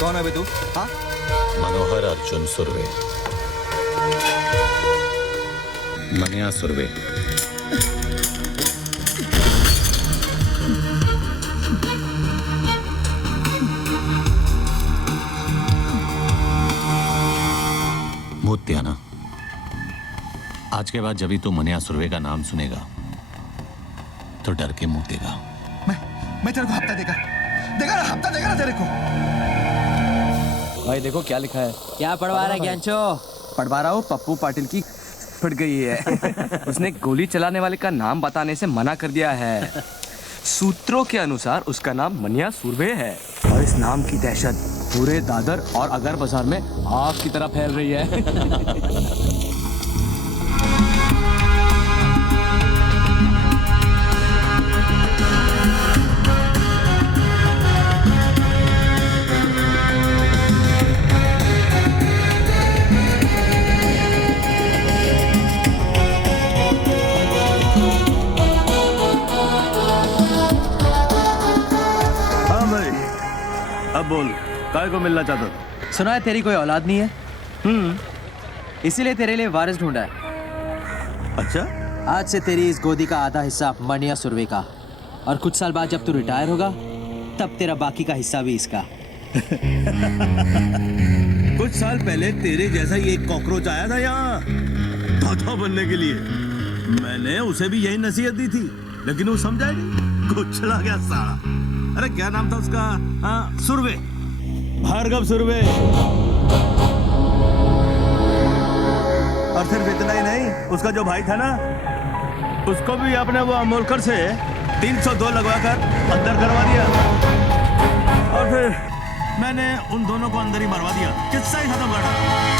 कौन है बे तू? हाँ? मनोहर अर्जुन सुरवे, मनिया सुरवे। भूत त्याना, आज के बाद जब भी तू मनिया सुरवे का नाम सुनेगा तो डर के मुंह देगा। मैं तेरे को हफ्ता देगा ना, हफ्ता देगा ना तेरे को। भाई देखो क्या लिखा है। क्या पढ़वा रहा है ज्ञानचो? पढ़वा रहा हूँ, पप्पू पाटिल की फट गई है। उसने गोली चलाने वाले का नाम बताने से मना कर दिया है। सूत्रों के अनुसार उसका नाम मनिया सुरवे है और इस नाम की दहशत पूरे दादर और अगर बाजार में आग की तरह फैल रही है। अब बोल, काय को मिलना चाहता था? सुना है तेरी कोई औलाद नहीं है, इसीलिए तेरे लिए वारिस ढूंढा है। अच्छा? आज से तेरी इस गोदी का आधा हिस्सा मनिया सुरवे का, और कुछ साल बाद जब तू रिटायर होगा तब तेरा बाकी का हिस्सा भी इसका। कुछ साल पहले तेरे जैसा ही एक कॉकरोच आया था यहाँ तोता बनने के लिए। मैंने उसे भी यही नसीहत दी थी, लेकिन वो समझा नहीं, कुछ चला गया साला। अरे क्या नाम था उसका? सुरवे, भार्गव सुरवे। और सिर्फ इतना ही नहीं, उसका जो भाई था ना, उसको भी आपने वो अमोलकर से 302 लगवाकर अंदर करवा दिया। और फिर मैंने उन दोनों को अंदर ही मरवा दिया, किस्सा ही खत्म कर डाला।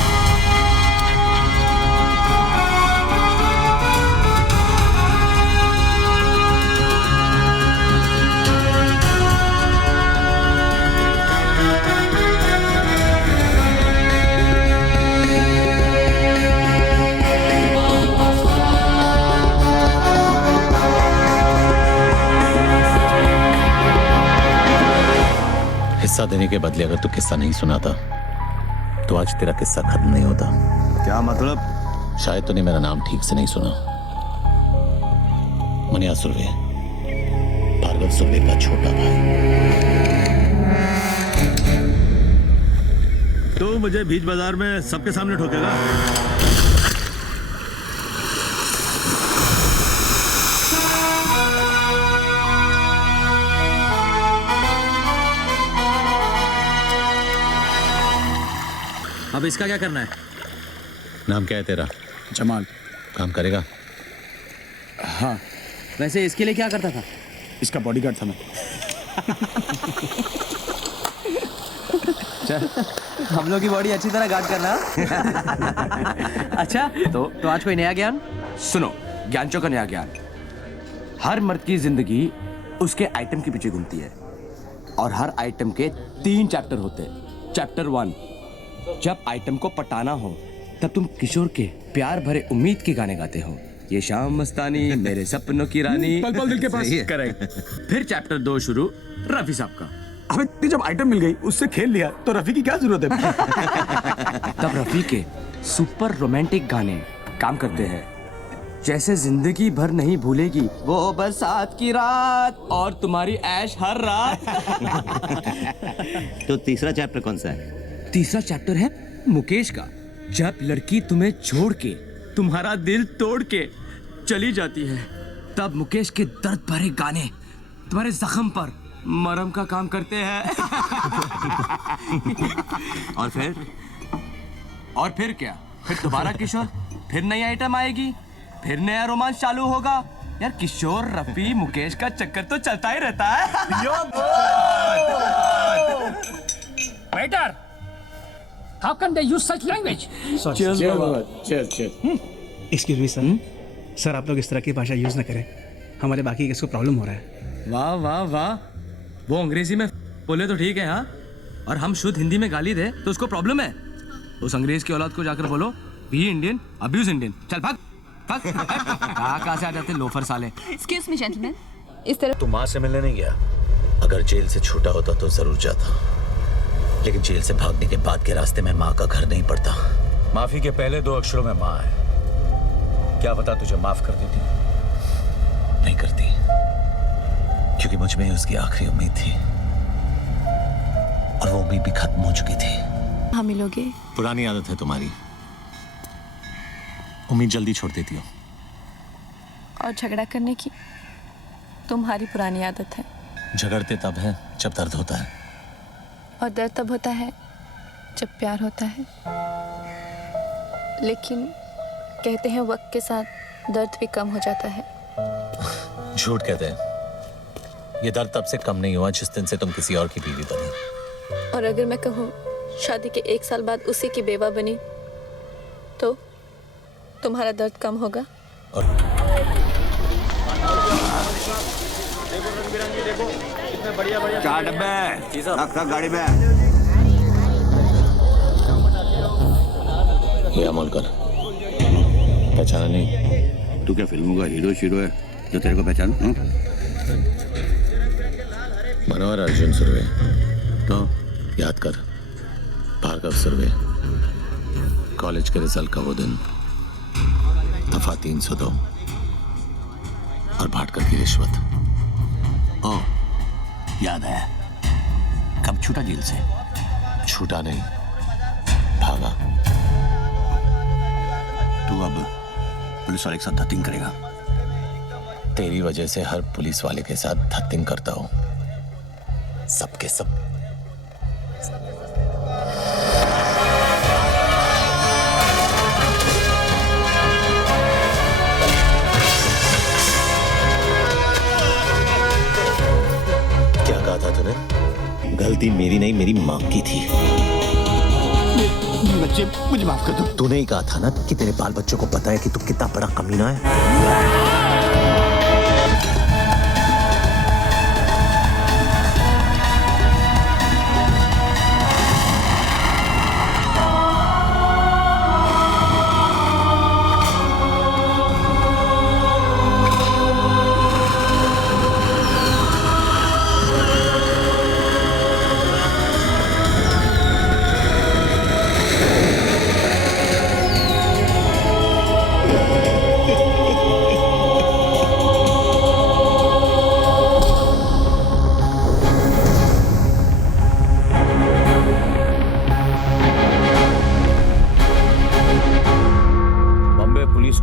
हिस्सा देने के बदले अगर तू किस्सा नहीं सुनाता तो आज तेरा किस्सा खत्म नहीं होता। क्या मतलब? शायद तूने मेरा नाम ठीक से नहीं सुना। मनिया सुरवे, भार्गव सुरवे का छोटा भाई। तो मुझे बीच बाजार में सबके सामने ठोकेगा? अब इसका क्या करना है? नाम क्या है तेरा? जमाल। काम करेगा? हाँ। वैसे इसके लिए क्या करता था? इसका बॉडीगार्ड था मैं। चल, हम लोग की बॉडी अच्छी तरह गार्ड करना। अच्छा, तो आज कोई नया ज्ञान? सुनो, ज्ञानचो का नया ज्ञान। हर मर्द की जिंदगी उसके आइटम के पीछे घूमती है और हर आइटम के 3 चैप्टर होते हैं। चैप्टर 1, जब आइटम को पटाना हो तब तुम किशोर के प्यार भरे उम्मीद के गाने गाते हो। ये शाम मस्तानी, मेरे सपनों की रानी, पल पल दिल के पास। करेक्ट। फिर चैप्टर 2 शुरू रफी साहब का। अबे जब आइटम मिल गई उससे खेल लिया तो रफी की क्या जरूरत है? तब रफी के सुपर रोमांटिक गाने काम करते हैं, जैसे जिंदगी भर नहीं भूलेगी वो बरसात की रात और तुम्हारी ऐश हर रात। तो तीसरा चैप्टर कौन सा है? तीसरा चैप्टर है मुकेश का। जब लड़की तुम्हें छोड़ के, तुम्हारा दिल तोड़ के चली जाती है, तब मुकेश के दर्द भरे गाने तुम्हारे जख्म पर मरहम का काम करते हैं। और फिर क्या? फिर दोबारा किशोर, फिर नई आइटम आएगी, फिर नया रोमांस चालू होगा। यार किशोर, रफी, मुकेश का चक्कर तो चलता ही रहता है। Waiter, how can they use such language? Excuse me sir, sir आप लोग इस तरह की भाषा यूज ना करें, हमारे बाकी किसको प्रॉब्लम हो रहा है। वाह वाह वाह, वो अंग्रेजी में बोले तो ठीक है हाँ, और हम शुद्ध हिंदी में गाली दे तो उसको प्रॉब्लम है। उस अंग्रेज की औलाद को जाकर बोलो बी इंडियन अब्यूज इंडियन। चल भाग भाग। कहाँ से आ जाते लोफर साले। एक्सक्यूज मी जेंटलमैन, इस तरह। तू माँ से मिलने नहीं गया? अगर जेल से छूटा होता तो जरूर जाता, लेकिन जेल से भागने के बाद के रास्ते में माँ का घर नहीं पड़ता। माफी के पहले 2 अक्षरों में माँ है। क्या पता तुझे माफ कर देती? नहीं करती, क्योंकि मुझ में उसकी आखिरी उम्मीद थी और वो उम्मीद भी खत्म हो चुकी थी। हम मिलोगे? पुरानी आदत है तुम्हारी, उम्मीद जल्दी छोड़ देती हो। और झगड़ा करने की तुम्हारी पुरानी आदत है। झगड़ते तब है जब दर्द होता है, और दर्द तब होता है जब प्यार होता है। लेकिन कहते हैं वक्त के साथ दर्द भी कम हो जाता है। झूठ कहते हैं। ये दर्द तब से कम नहीं हुआ जिस दिन से तुम किसी और की बीवी बनी। और अगर मैं कहूँ शादी के 1 साल बाद उसी की बेवा बनी, तो तुम्हारा दर्द कम होगा? चार डब्बे रख गाड़ी में। ये अमोल कर, पहचाना नहीं? तू क्या फिल्मों का हीरो शीरो है जो तेरे को पहचान? मनोहर अर्जुन सुरवे। तो याद कर, भार्गव सुरवे। कॉलेज के रिजल्ट का वो दिन, दफा 302 और भाटकर की रिश्वत। ओ याद है। कब छूटा जेल से? छूटा नहीं, भागा। तू अब पुलिस वाले के साथ धत्तिंग करेगा? तेरी वजह से हर पुलिस वाले के साथ धत्तिंग करता हूं, सबके सब। क्या कहा था तूने? गलती मेरी नहीं, मेरी माँ की थी। बच्चे मुझे माफ कर दो। तूने ही कहा था ना कि तेरे बाल बच्चों को पता है कि तू कितना बड़ा कमीना है।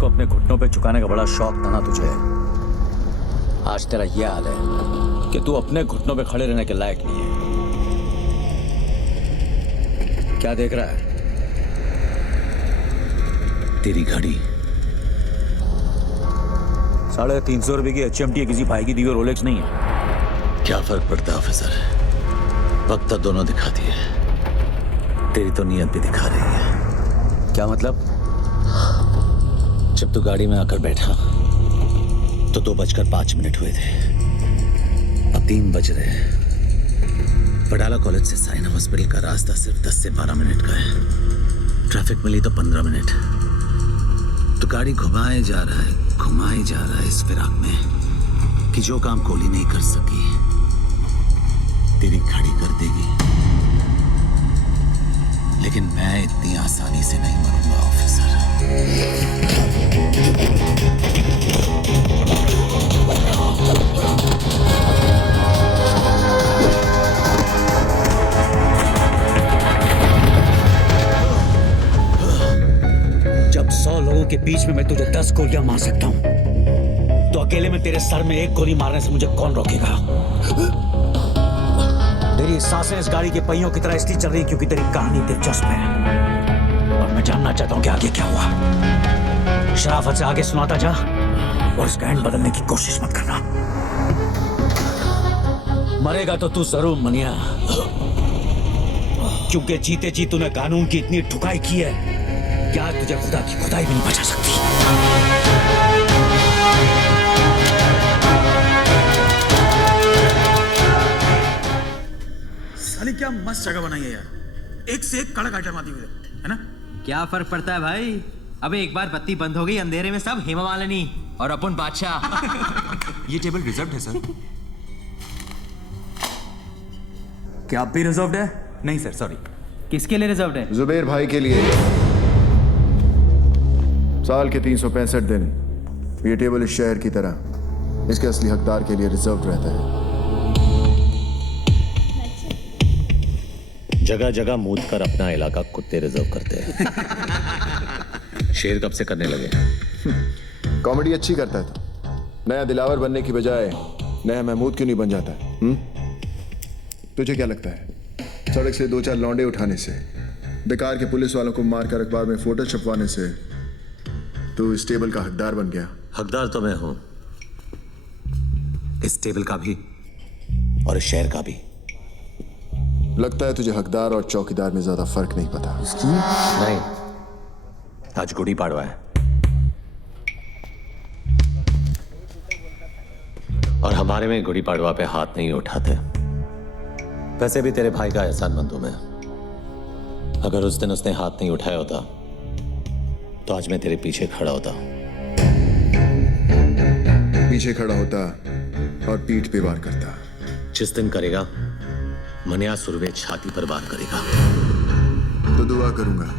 अपने घुटनों पे झुकाने का बड़ा शौक था ना तुझे। आज तेरा ये हाल है कि तू अपने घुटनों पे खड़े रहने के लायक नहीं है। क्या देख रहा है? तेरी घड़ी। 350 रुपए की HMT किसी भाई की दी हुई रोलेक्स नहीं है। क्या फर्क पड़ता है ऑफिसर, वक्त तो दोनों दिखाती है। तेरी तो नीयत भी दिखा रही है। क्या मतलब? जब तू गाड़ी में आकर बैठा तो 2:05 हुए थे। अब 3 बज रहे हैं। पडाला कॉलेज से साइना हॉस्पिटल का रास्ता सिर्फ 10 से 12 मिनट का है। ट्रैफिक मिली तो 15 मिनट। तो गाड़ी घुमाए जा रहा है इस फिराक में कि जो काम गोली नहीं कर सकी तेरी खड़ी कर देगी। लेकिन मैं इतनी आसानी से नहीं मरूंगा ऑफिसर। जब 100 लोगों के बीच में मैं तुझे 10 गोलियां मार सकता हूं, तो अकेले में तेरे सर में 1 गोली मारने से मुझे कौन रोकेगा? तेरी सांसें इस गाड़ी के पहियों की तरह इसलिए चल रही क्योंकि तेरी कहानी दिलचस्प है और मैं जानना चाहता हूं कि आगे क्या हुआ। शराफत से आगे सुनाता जा और इसका एंड बदलने की कोशिश मत करना। मरेगा तो तू जरूर मनिया, क्योंकि जीते जी तूने कानून की इतनी ठुकाई की है कि आज तुझे खुदा की खुदाई भी नहीं बचा सकती। साली क्या मस्त जगह बनाई है यार, एक से एक कड़क आइटम आती हुई है ना। क्या फर्क पड़ता है भाई? अबे एक बार बत्ती बंद हो गई, अंधेरे में सब हेमा मालिनी और अपन बादशाह। ये टेबल रिजर्व्ड है सर। क्या आप भी रिजर्व्ड है? नहीं सर, सॉरी। किसके लिए रिजर्व्ड है? जुबेर भाई के लिए। साल के 365 दिन ये टेबल इस शहर की तरह इसके असली हकदार के लिए रिजर्व रहता है। जगह जगह मूद कर अपना इलाका कुत्ते रिजर्व करते हैं। शेर कब से करने लगे? कॉमेडी अच्छी करता है तो नया दिलावर बनने की बजाय नया महमूद क्यों नहीं बन जाता? तुझे क्या लगता है सड़क से 2-4 लौंडे उठाने से, बेकार के पुलिस वालों को मारकर अखबार में फोटो छपवाने से तू इस टेबल का हकदार बन गया? हकदार तो मैं हूं, इस टेबल का भी और इस शहर का भी। लगता है तुझे हकदार और चौकीदार में ज्यादा फर्क नहीं पता। नहीं, आज गुड़ी पाड़वा है और हमारे में गुड़ी पाड़वा पे हाथ नहीं उठाते। वैसे भी तेरे भाई का एहसानमंद हूं मैं। अगर उस दिन उसने हाथ नहीं उठाया होता तो आज मैं तेरे पीछे खड़ा होता। पीछे खड़ा होता और पीठ पे वार करता। जिस दिन करेगा मनिया सुरवे छाती पर वार करेगा। तो दुआ करूंगा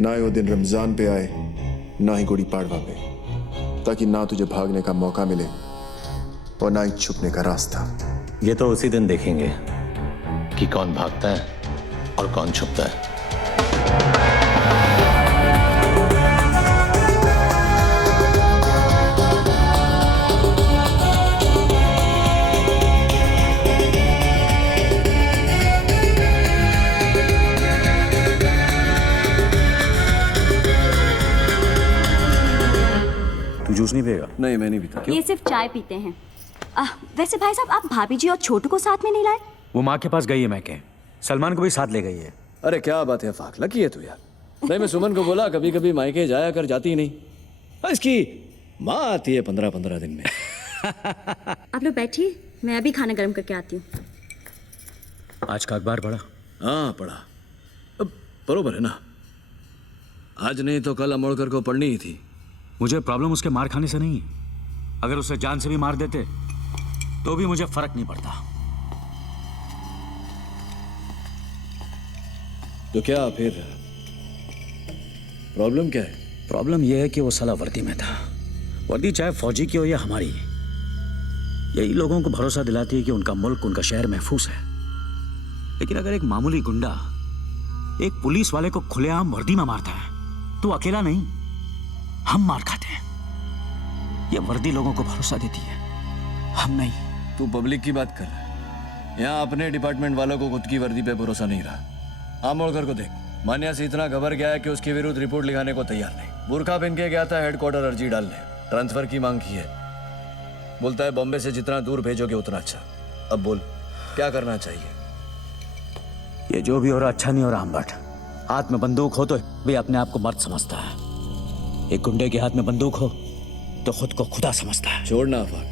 ना ही वो दिन रमजान पे आए ना ही गुड़ी पाड़वा पे, ताकि ना तुझे भागने का मौका मिले और ना ही छुपने का रास्ता। ये तो उसी दिन देखेंगे कि कौन भागता है और कौन छुपता है। तू जूस नहीं पिएगा? नहीं, मैं नहीं पीता। ये सिर्फ चाय पीते हैं। वैसे भाई साहब, आप भाभी जी और छोटू को साथ में नहीं लाए? वो माँ के पास गई है, मैं के सलमान को भी साथ ले गई है। अरे क्या बात है, फाकला की है तू यार। नहीं, मैं सुमन को बोला कभी कभी मायके जाया कर, जाती ही नहीं। इसकी माँ आती है 15-15 दिन में। आप लोग बैठिए, मैं अभी खाना गर्म करके आती हूँ। आज का अखबार पढ़ा? हाँ पढ़ा। अब बरोबर है ना, आज नहीं तो कल अमोड़कर को पढ़नी ही थी। मुझे प्रॉब्लम उसके मार खाने से नहीं है। अगर उसे जान से भी मार देते तो भी मुझे फर्क नहीं पड़ता। तो क्या फिर प्रॉब्लम क्या है? प्रॉब्लम यह है कि वो साला वर्दी में था। वर्दी चाहे फौजी की हो या हमारी, यही लोगों को भरोसा दिलाती है कि उनका मुल्क, उनका शहर महफूज है। लेकिन अगर एक मामूली गुंडा एक पुलिस वाले को खुलेआम वर्दी में मारता है तो अकेला नहीं, हम मार खाते हैं। ये वर्दी लोगों को भरोसा देती है, हम नहीं। तू पब्लिक की बात कर रहा है। यहाँ अपने डिपार्टमेंट वालों को खुद की वर्दी पे भरोसा नहीं रहा। आमोड़कर को देख, मान्या से इतना घबर गया है कि उसके विरुद्ध रिपोर्ट लिखाने को तैयार नहीं। बुरखा पहन के गया था हेडक्वार्टर अर्जी डालने, ट्रांसफर की मांग की है। बोलता है बॉम्बे से जितना दूर भेजोगे उतना अच्छा। अब बोल क्या करना चाहिए? ये जो भी हो रहा अच्छा नहीं हो रहा अम्बट। हाथ में बंदूक हो तो भी अपने आप को मर्द समझता है। एक गुंडे के हाथ में बंदूक हो तो खुद को खुदा समझता है। छोड़ना आफाक,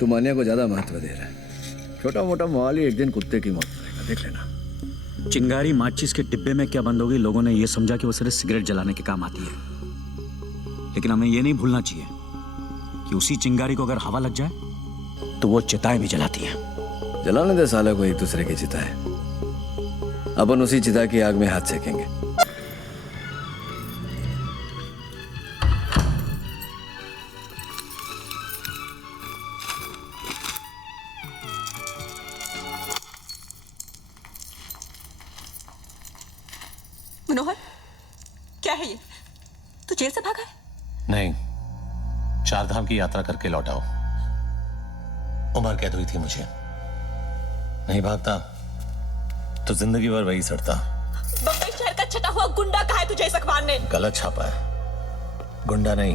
तू मान्या को ज्यादा महत्व दे रहा है। छोटा मोटा मोहाली एक दिन कुत्ते की मौत करेगा, देख लेना। चिंगारी माचिस के डिब्बे में क्या बंद होगी, लोगों ने ये समझा कि वो सिर्फ सिगरेट जलाने के काम आती है, लेकिन हमें ये नहीं भूलना चाहिए कि उसी चिंगारी को अगर हवा लग जाए तो वो चिताएं भी जलाती हैं। जलाने दे साले को एक दूसरे की चिता है, अपन उसी चिता की आग में हाथ सेकेंगे। मनोहर, क्या है ये? तू जेल से भागा है? नहीं, 4 धाम की यात्रा करके लौटा हूं। उम्र कैद हुई थी मुझे। नहीं भागता तो जिंदगी भर वही सड़ता। बम्बई शहर का छटा हुआ गुंडा कहा है तुझे इस अखबार ने? गलत छापा है। गुंडा नहीं,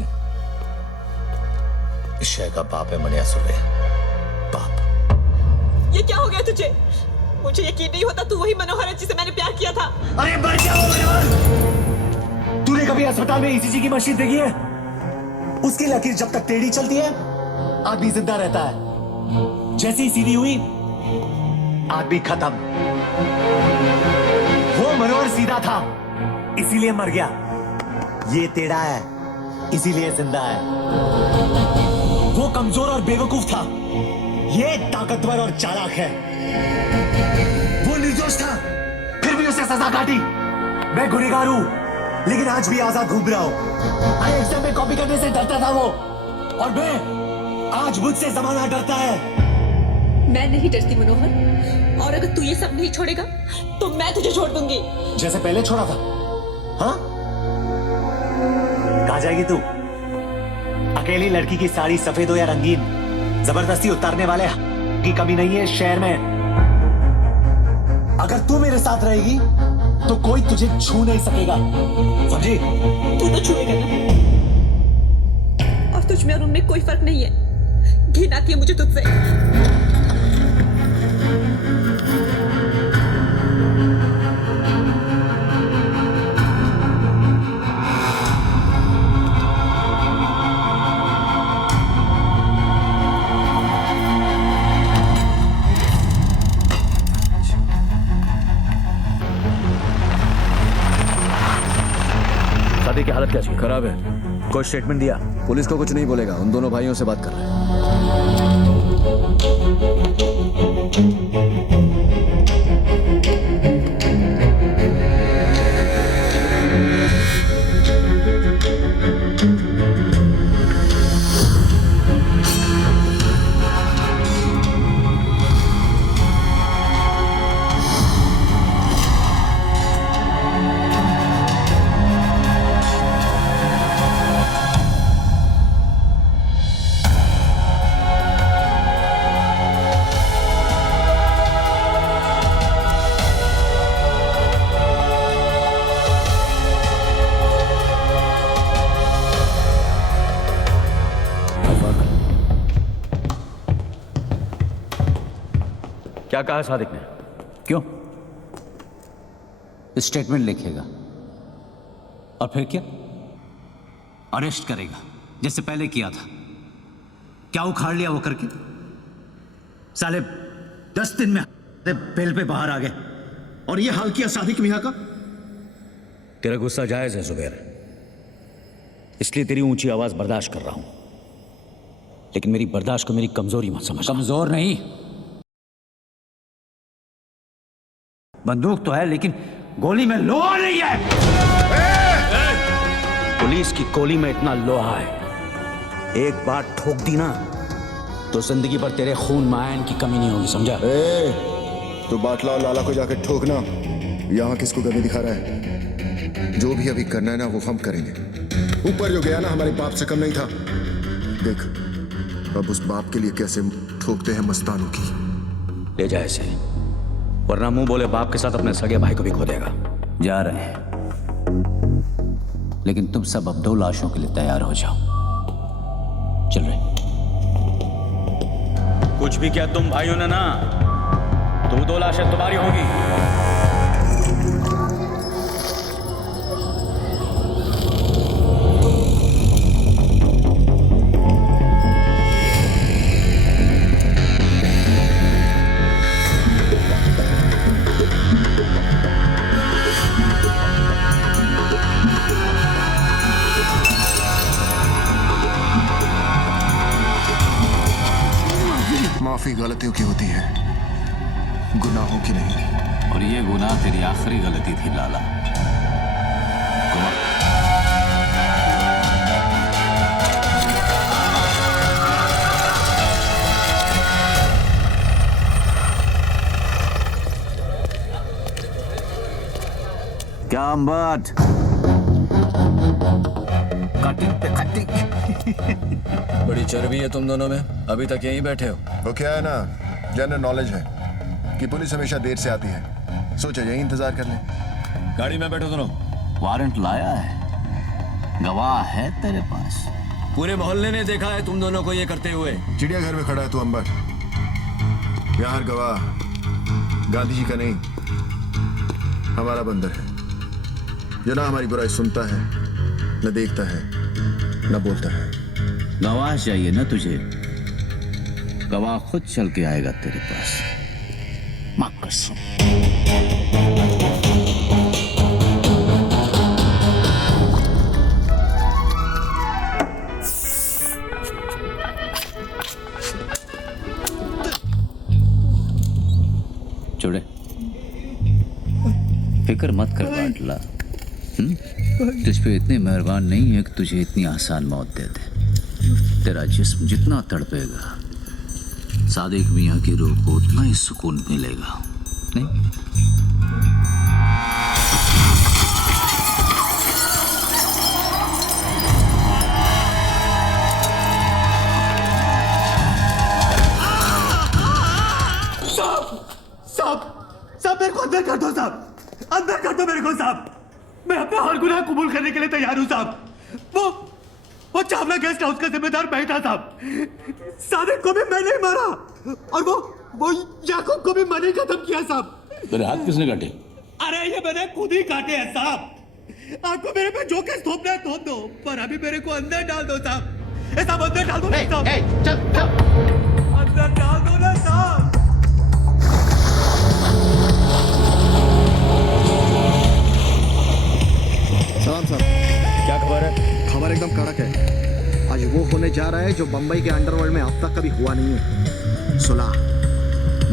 इस शहर का बाप है मनिया सुबे। बाप। ये क्या हो गया तुझे? मुझे यकीन नहीं होता तू वही मनोहर है जिसे मैंने प्यार किया था। अरे मर क्या हो मनोहर? तूने कभी अस्पताल में ईसीजी की मशीन देखी है? उसकी लकीर जब तक टेढ़ी चलती है आदमी जिंदा रहता है, जैसे ही सीधी हुई आदमी खत्म। वो मनोहर सीधा था इसीलिए मर गया, ये टेढ़ा है इसीलिए जिंदा है। वो कमजोर और बेवकूफ था, ये ताकतवर और चालाक है। वो निर्दोष था फिर भी उसे सजा काटी। मैं गुनहगार हूं लेकिन आज भी आजाद घूम रहा हूं। एग्जाम में कॉपी करने से डरता था वो, और मैं आज मुझसे जमाना डरता है। मैं नहीं डरती मनोहर, और अगर तू ये सब नहीं छोड़ेगा तो मैं तुझे छोड़ दूंगी। जैसे पहले छोड़ा था। हाँ, कहाँ जाएगी तू? अकेली लड़की की साड़ी सफेद हो या रंगीन, जबरदस्ती उतारने वाले की कमी नहीं है शहर में। अगर तू मेरे साथ रहेगी तो कोई तुझे छू नहीं सकेगा, समझी? तू तो छुएगा ना, और तुझ में और उनमें कोई फर्क नहीं है। घिन आती है मुझे तुझसे। शादी की हालत कैसी है? खराब है। कोई स्टेटमेंट दिया? पुलिस को कुछ नहीं बोलेगा, उन दोनों भाइयों से बात कर रहे हैं। क्या कहा सादिक ने? क्यों? स्टेटमेंट लिखेगा और फिर क्या? अरेस्ट करेगा जैसे पहले किया था। क्या उखाड़ लिया वो करके? साले 10 दिन में बेल पे बाहर आ गए और ये हाल किया सादिक मियां का। तेरा गुस्सा जायज है जुबैर, इसलिए तेरी ऊंची आवाज बर्दाश्त कर रहा हूं, लेकिन मेरी बर्दाश्त को मेरी कमजोरी मत समझ। कमजोर नहीं, बंदूक तो है लेकिन गोली में लोहा नहीं है। पुलिस की गोली में इतना लोहा है, एक बार ठोक दी ना तो जिंदगी भर तेरे खून में आयन की कमी नहीं होगी, समझा? तो बाटला और लाला को जाकर ठोकना। यहाँ किसको गर्मी दिखा रहा है? जो भी अभी करना है ना वो हम करेंगे। ऊपर जो गया ना हमारे बाप से कम नहीं था। देख अब उस बाप के लिए कैसे ठोकते हैं मस्तानों की। ले जा इसे, वरना मुंह बोले बाप के साथ अपने सगे भाई को भी खो देगा। जा रहे हैं, लेकिन तुम सब अब 2 लाशों के लिए तैयार हो जाओ। चल रहे। कुछ भी क्या तुम भाइयों ने ना, तो 2 लाशें तुम्हारी होगी। कि नहीं। और ये गुनाह तेरी आखिरी गलती थी लाला। क्या अम्बट कटिंग पे कटिंग। बड़ी चर्बी है तुम दोनों में, अभी तक यहीं बैठे हो। वो क्या है ना, जनरल नॉलेज है कि पुलिस हमेशा देर से आती है, सोचा यही इंतजार कर ले। गाड़ी में बैठो दोनों। वारंट लाया है, गवाह है तेरे पास। पूरे मोहल्ले ने देखा है तुम दोनों को ये करते हुए। चिड़ियाघर में खड़ा है तू अंबर, यहाँ हर गवाह गांधी जी का नहीं हमारा बंदर है, जो ना हमारी बुराई सुनता है, न देखता है, न बोलता है। गवाह चाहिए ना तुझे, गवाह खुद चल के आएगा तेरे पास। माँ कसम। छोड़े, फिक्र मत कर बाटला। तुझ पे इतने मेहरबान नहीं है कि तुझे इतनी आसान मौत दे दे। तेरा जिस्म जितना तड़पेगा, सादिक मियाँ की रूह को उतना ही सुकून मिलेगा। नहीं? साहब मेरे को अंदर कर दो साहब, अंदर कर दो मेरे को साहब। मैं अपना हर गुनाह कबूल करने के लिए तैयार हूँ साहब। वो चावला गेस्ट हाउस का जिम्मेदार मैं था साहब। सादिक को भी मैंने ही मारा और वो याकूब को भी मैंने खत्म किया साहब। तेरे हाथ किसने काटे? अरे ये मैंने खुद ही काटे हैं साहब। आपको मेरे पे जो केस थोपना है थोप दो, पर अभी मेरे को अंदर डाल दो साहब। साहब अंदर डाल दो ना साहब। अंदर डाल दो ना साहब। सलाम साहब। क्या खबर है? खबर एकदम कड़क है। आज वो होने जा रहा है जो बंबई के अंडरवर्ल्ड में अब तक कभी हुआ नहीं है। सुलह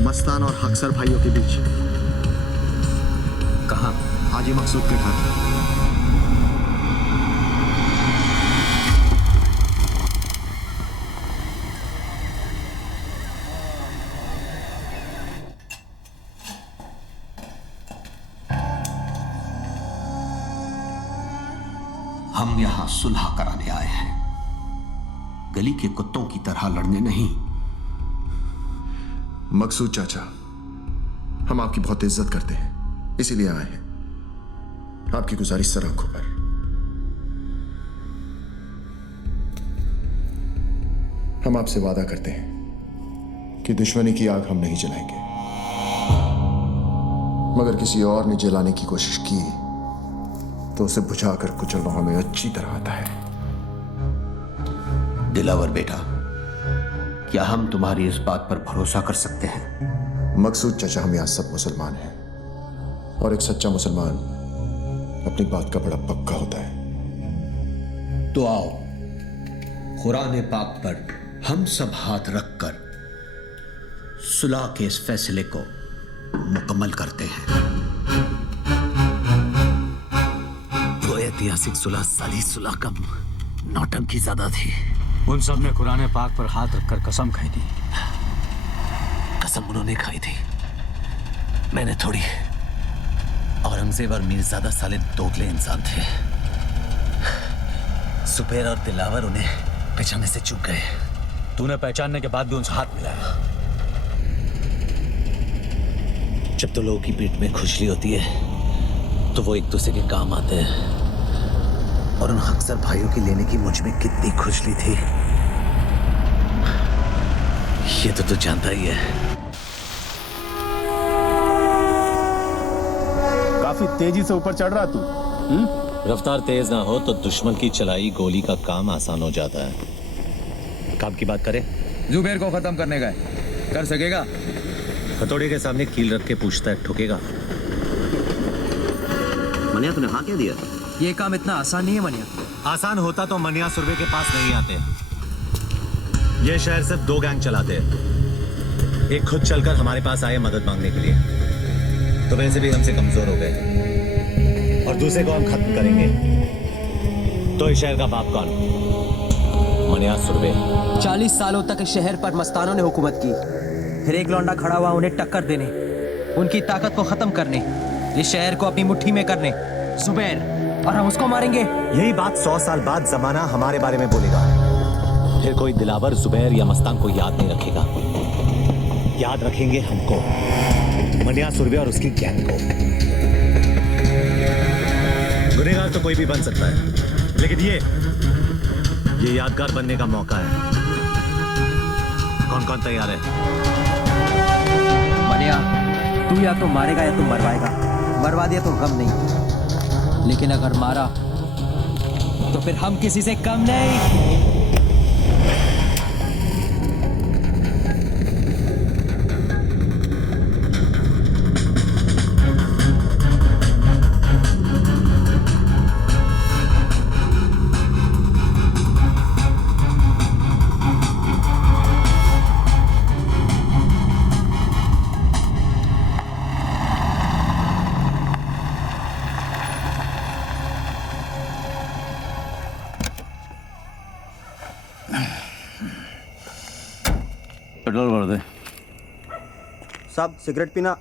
मस्तान और हक्सर भाइयों के बीच। कहाँ? हाजी मकसूद के घर। हम यहां सुलह कराने आए हैं, गली के कुत्तों की तरह लड़ने नहीं। मकसूद चाचा, हम आपकी बहुत इज्जत करते हैं, इसीलिए आए हैं। आपकी गुजारिश सर आंखों पर। हम आपसे वादा करते हैं कि दुश्मनी की आग हम नहीं जलाएंगे, मगर किसी और ने जलाने की कोशिश की तो उसे बुझाकर कुचलना हमें अच्छी तरह आता है। दिलावर बेटा, क्या हम तुम्हारी इस बात पर भरोसा कर सकते हैं? मकसूद चाचा, हम यहां सब मुसलमान हैं और एक सच्चा मुसलमान अपनी बात का बड़ा पक्का होता है। तो आओ कुरान पाक पर हम सब हाथ रखकर सुलह के इस फैसले को मुकम्मल करते हैं। वो ऐतिहासिक सुलह साली सुलह कम नौटंकी ज्यादा थी। उन सब ने कुरान पाक पर हाथ रखकर कसम खाई थी। कसम उन्होंने खाई थी, मैंने थोड़ी। औरंगजेब और मीरजादा साले दोगले इंसान थे। सुबेर और दिलावर उन्हें पहचानने से चूक गए। तूने पहचानने के बाद भी उनसे हाथ मिलाया। जब तो लोगों की पीठ में खुजली होती है तो वो एक दूसरे के काम आते हैं, और उन अक्सर भाइयों की लेने की मुझ में कितनी खुजली थी ये तो तू जानता ही है। काफी तेजी से ऊपर चढ़ रहा तू। रफ्तार तेज ना हो तो दुश्मन की चलाई गोली का काम आसान हो जाता है। काम की बात करें, जुबेर को खत्म करने का है, कर सकेगा? हथौड़े के सामने कील रख के पूछता है, ठोकेगा? मनिया तूने हाँ क्या दिया? ये काम इतना आसान नहीं है मनिया। आसान होता तो मनिया सुरभि के पास नहीं आते। ये शहर सिर्फ 2 गैंग चलाते हैं। एक खुद चलकर हमारे पास आए मदद मांगने के लिए, तो वैसे भी हमसे कमजोर हो गए और दूसरे को हम खत्म करेंगे तो इस शहर का बाप कौन? मनिया सुरवे। 40 सालों तक इस शहर पर मस्तानों ने हुकूमत की, फिर एक लौंडा खड़ा हुआ उन्हें टक्कर देने, उनकी ताकत को खत्म करने, इस शहर को अपनी मुट्ठी में करने। जुबैर, और हम उसको मारेंगे। यही बात 100 साल बाद जमाना हमारे बारे में बोलेगा। फिर कोई दिलावर, जुबैर या मस्तान को याद नहीं रखेगा, याद रखेंगे हमको, मनिया सुरवे और उसकी गैंग को। गुनहगार तो कोई भी बन सकता है, लेकिन ये यादगार बनने का मौका है। कौन कौन तैयार है? मनिया, तू या तो मारेगा या तो मरवाएगा। मरवा दिया तो गम नहीं, लेकिन अगर मारा तो फिर हम किसी से कम नहीं। पेट्रोल भर दे। साहब सिगरेट पीना।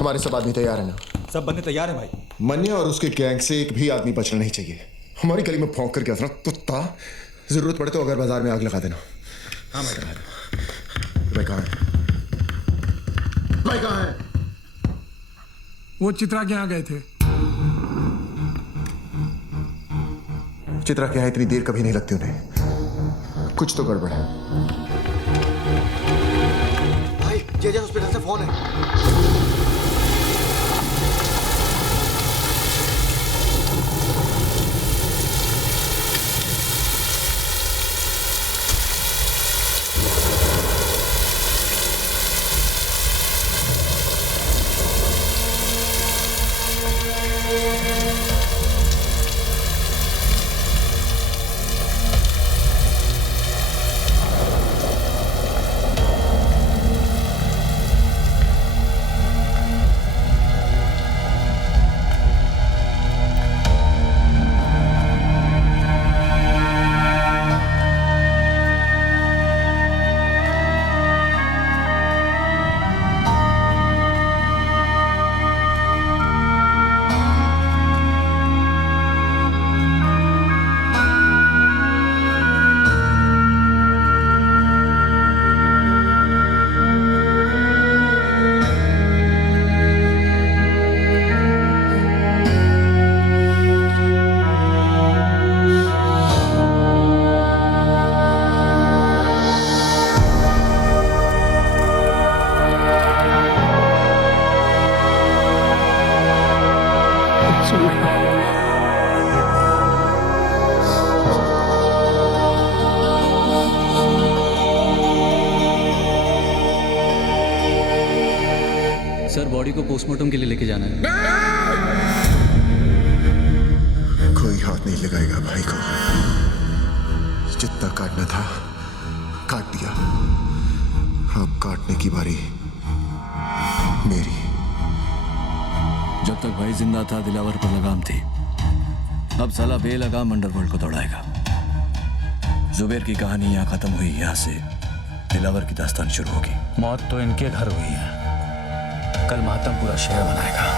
हमारे सब आदमी तैयार है ना? सब बंदे तैयार हैं भाई। मन्या और उसके गैंग से एक भी आदमी बचना नहीं चाहिए। हमारी गली में भौंक करके असना कुत्ता, जरूरत पड़े तो अगर बाजार में आग लगा देना। हाँ भाई। भाई कहाँ है? भाई कहाँ है? वो चित्रा के यहाँ गए थे। चित्रा के यहाँ इतनी देर कभी नहीं लगती उन्हें, कुछ तो गड़बड़ है। भाई जेजे हॉस्पिटल से फोन है। बॉडी को पोस्टमार्टम के लिए लेके जाना है। कोई हाथ नहीं लगाएगा भाई को। जितना काटना था काट दिया, अब काटने की बारी मेरी। जब तक भाई जिंदा था दिलावर पर लगाम थी, अब साला बेलगाम अंडरवर्ल्ड को दौड़ाएगा। जुबेर की कहानी यहाँ खत्म हुई, यहाँ से दिलावर की दास्तान शुरू होगी। मौत तो इनके घर हुई है, कल मातम पूरा शहर मनाएगा।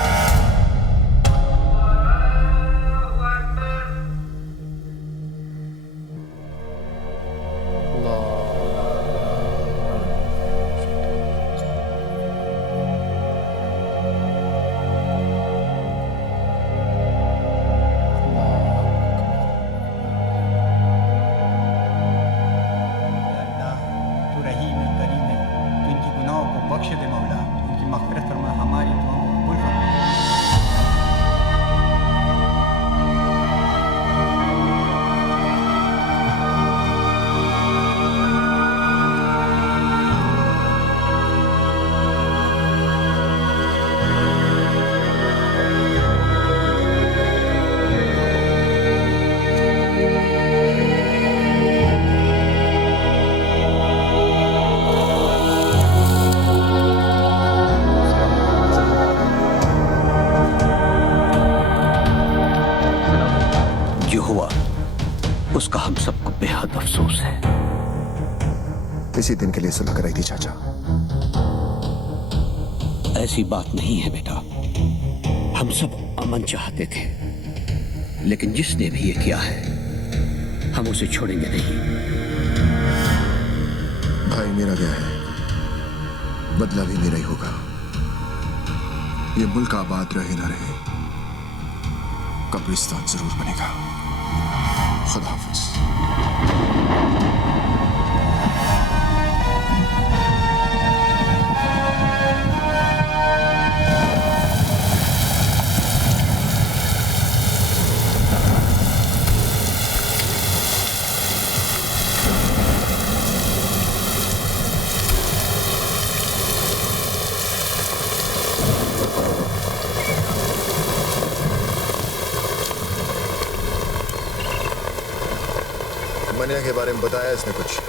उसका हम सबको बेहद अफसोस है। इसी दिन के लिए सुलह कराई थी चाचा। ऐसी बात नहीं है बेटा, हम सब अमन चाहते थे, लेकिन जिसने भी ये किया है हम उसे छोड़ेंगे नहीं। भाई मेरा गया है, बदला भी मेरा ही होगा। ये मुल्क आबाद रहे ना रहे, कब्रिस्तान जरूर बनेगा। खुदा हाफिज। मनिया के बारे में बताया इसने कुछ?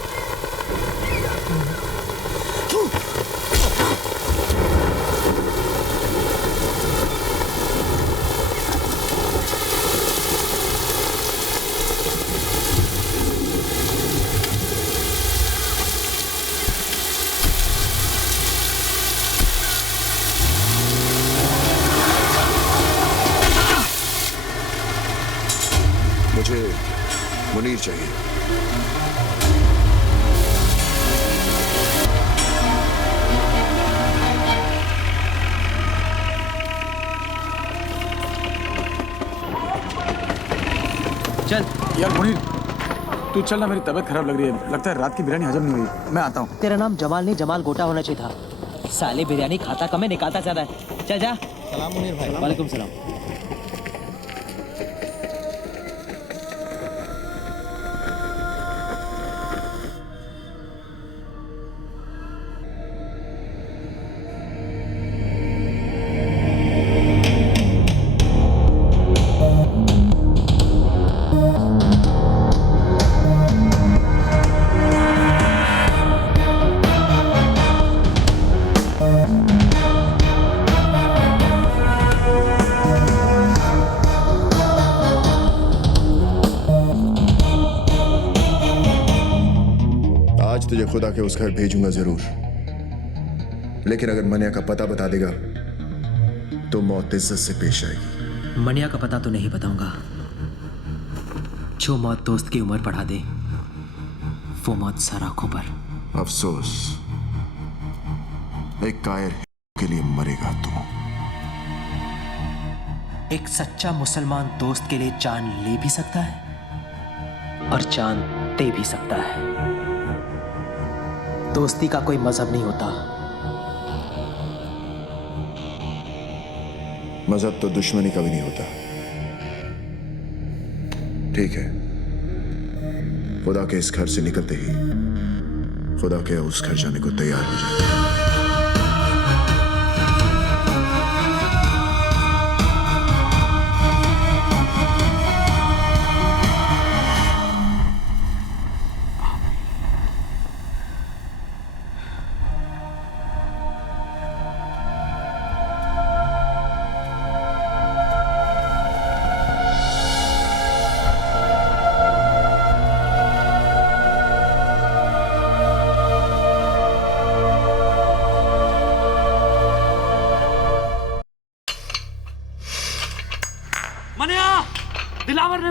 मुझे मुनीर चाहिए। चल यार मुनीर, तू चल ना, मेरी तबीयत खराब लग रही है। लगता है रात की बिरयानी हजम नहीं हुई। मैं आता हूँ। तेरा नाम जमाल नहीं जमाल गोटा होना चाहिए था। साले बिरयानी खाता कम है, निकालता ज्यादा है। चल जा। सलाम मुनीर भाई। वालेकुम सलाम। तुझे खुदा के उस घर भेजूंगा जरूर, लेकिन अगर मनिया का पता बता देगा तो मौत इज्जत से पेश आएगी। मनिया का पता तो नहीं बताऊंगा। जो मौत दोस्त की उम्र बढ़ा दे वो मौत सर आंखों पर। अफसोस, एक कायर के लिए मरेगा तू। एक सच्चा मुसलमान दोस्त के लिए जान ले भी सकता है और जान दे भी सकता है। दोस्ती का कोई मजहब नहीं होता। मजहब तो दुश्मनी का भी नहीं होता। ठीक है, खुदा के इस घर से निकलते ही खुदा के उस घर जाने को तैयार हो जाए।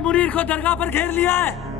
मुनीर को दरगाह पर घेर लिया है।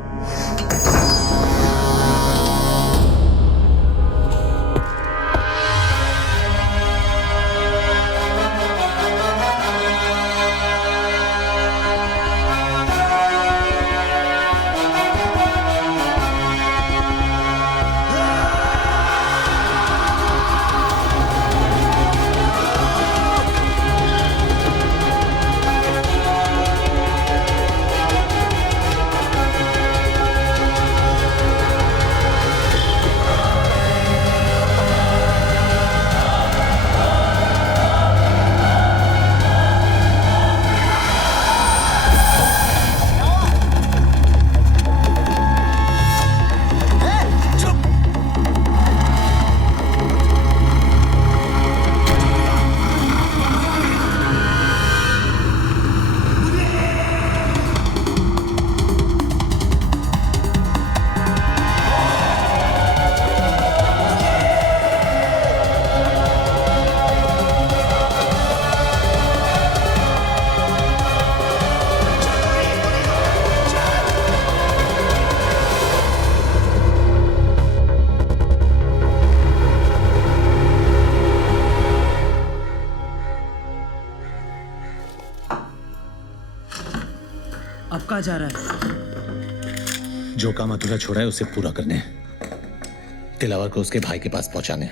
अब कहाँ जा रहा है? जो काम अधूरा छोड़ा है उसे पूरा करने, दिलावर को उसके भाई के पास पहुंचाने।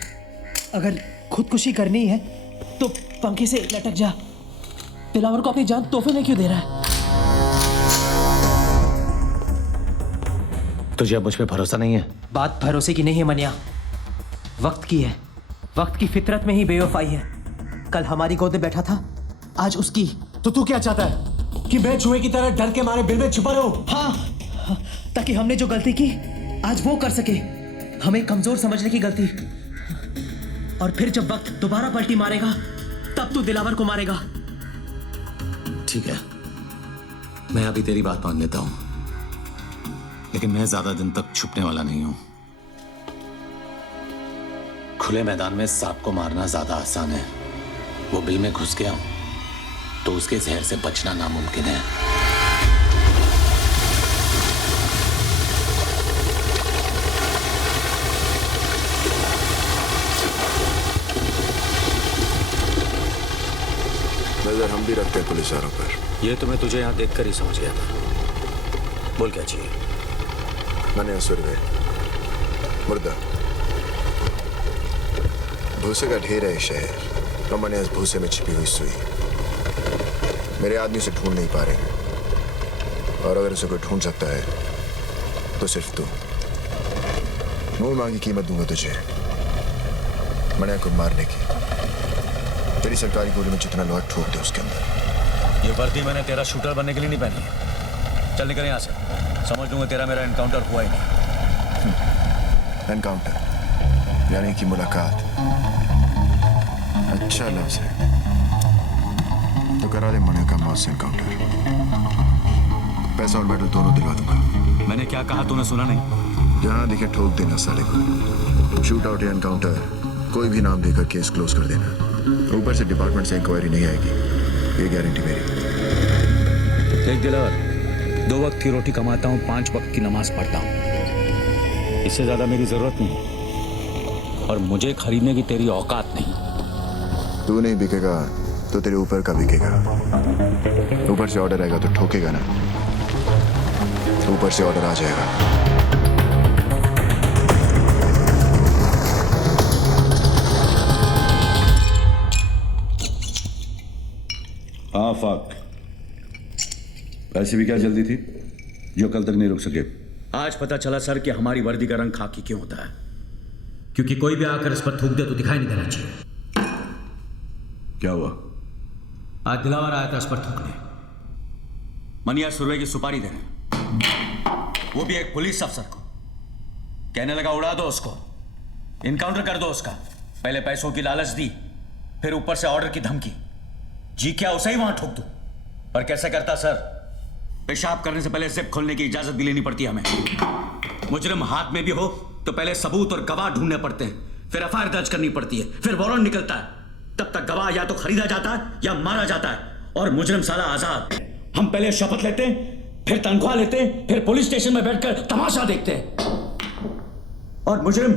अगर खुदकुशी करनी है तो पंखे से लटक जा। दिलावर को अपनी जान तोहफे में क्यों दे रहा है? तुझे अब मुझ पे भरोसा नहीं है? बात भरोसे की नहीं है मनिया, वक्त की है। वक्त की फितरत में ही बेवफाई है। कल हमारी गोद में बैठा था, आज उसकी। तो तू क्या चाहता है कि मैं चूहे की तरह डर के मारे बिल में छुपा रहूं? हाँ, ताकि हमने जो गलती की आज वो कर सके। हमें कमजोर समझने की गलती, और फिर जब वक्त दोबारा पलटी मारेगा तब तू दिलावर को मारेगा। ठीक है, मैं अभी तेरी बात मान लेता हूं, लेकिन मैं ज्यादा दिन तक छुपने वाला नहीं हूं। खुले मैदान में सांप को मारना ज्यादा आसान है, वो बिल में घुस गया तो उसके जहर से बचना नामुमकिन है। नजर हम भी रखते हैं पुलिस वालों पर। ये तो मैं तुझे यहाँ देखकर ही समझ गया था। बोल क्या चाहिए? मैंने सुरवे मुर्दा भूसे का ढेर है शहर, और मैंने इस भूसे में छिपी हुई सुई। मेरे आदमी से ढूंढ नहीं पा रहे, और अगर उसे कोई ढूंढ सकता है तो सिर्फ तू। मुंह मांगी कीमत दूंगा तुझे मनिया को मारने की। तेरी सरकारी गोली में जितना लोहा ठोक दे उसके अंदर। ये वर्दी मैंने तेरा शूटर बनने के लिए नहीं पहनी है। चल निकल यहाँ से, समझ लूंगा तेरा मेरा एनकाउंटर हुआ ही नहीं। एनकाउंटर यानी कि मुलाकात। अच्छा लफ्ज है, तो करा दे मनिया का मौत से एनकाउंटर। पैसा और मेडल दोनों दिलवा दूंगा। मैंने क्या कहा तूने सुना नहीं? जहां दिखे ठोक देना साले को। शूट आउट या एनकाउंटर कोई भी नाम देकर केस क्लोज कर देना। ऊपर से डिपार्टमेंट से इंक्वायरी नहीं आएगी, ये गारंटी मेरी। देख दिलावर, 2 वक्त की रोटी कमाता हूँ, 5 वक्त की नमाज पढ़ता हूँ। इससे ज्यादा मेरी जरूरत नहीं, और मुझे खरीदने की तेरी औकात नहीं। तू नहीं बिकेगा तो तेरे ऊपर का बिकेगा। ऊपर से ऑर्डर आएगा तो ठोकेगा ना, ऊपर से ऑर्डर आ जाएगा। हाँ फाक, वैसे भी क्या जल्दी थी जो कल तक नहीं रुक सके? आज पता चला सर कि हमारी वर्दी का रंग खाकी क्यों होता है। क्योंकि कोई भी आकर इस पर थूक दे तो दिखाई नहीं देना चाहिए। क्या हुआ? आज दिलावर आया था इस पर थूकने। मनिया सुरवे की सुपारी देने, वो भी एक पुलिस अफसर को। कहने लगा उड़ा दो उसको, इनकाउंटर कर दो उसका। पहले पैसों की लालच दी, फिर ऊपर से ऑर्डर की धमकी। जी क्या उसे ही वहां ठोक दूं? पर कैसे करता सर? पेशाब करने से पहले जिप खोलने की इजाजत भी लेनी पड़ती है हमें। मुजरिम हाथ में भी हो तो पहले सबूत और गवाह ढूंढने पड़ते हैं, फिर एफआईआर दर्ज करनी पड़ती है, फिर वारंट निकलता है। तब तक गवाह या तो खरीदा जाता है या मारा जाता है, और मुजरिम साला आजाद। हम पहले शपथ लेते हैं, फिर तनख्वाह लेते, फिर पुलिस स्टेशन में बैठकर तमाशा देखते, और मुजरिम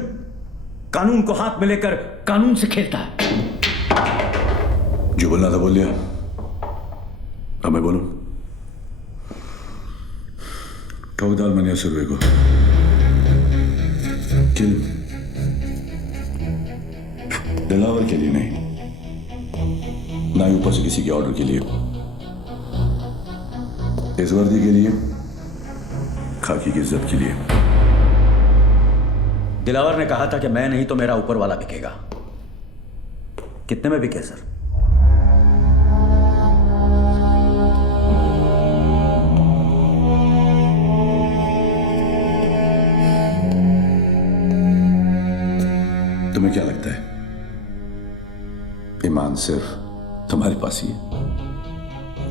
कानून को हाथ में लेकर कानून से खेलता है। जो बोलना था बोल लिया, अब मैं बोलूं? ठोक डाल मनिया सुरवे को, किल। दिलावर के लिए नहीं, ना ही ऊपर से किसी के ऑर्डर के लिए, इस वर्दी के लिए, खाकी की इज्जत के लिए। दिलावर ने कहा था कि मैं नहीं तो मेरा ऊपर वाला बिकेगा। कितने में बिके सर? तुम्हें क्या लगता है ईमान सिर्फ तुम्हारे पास ही है?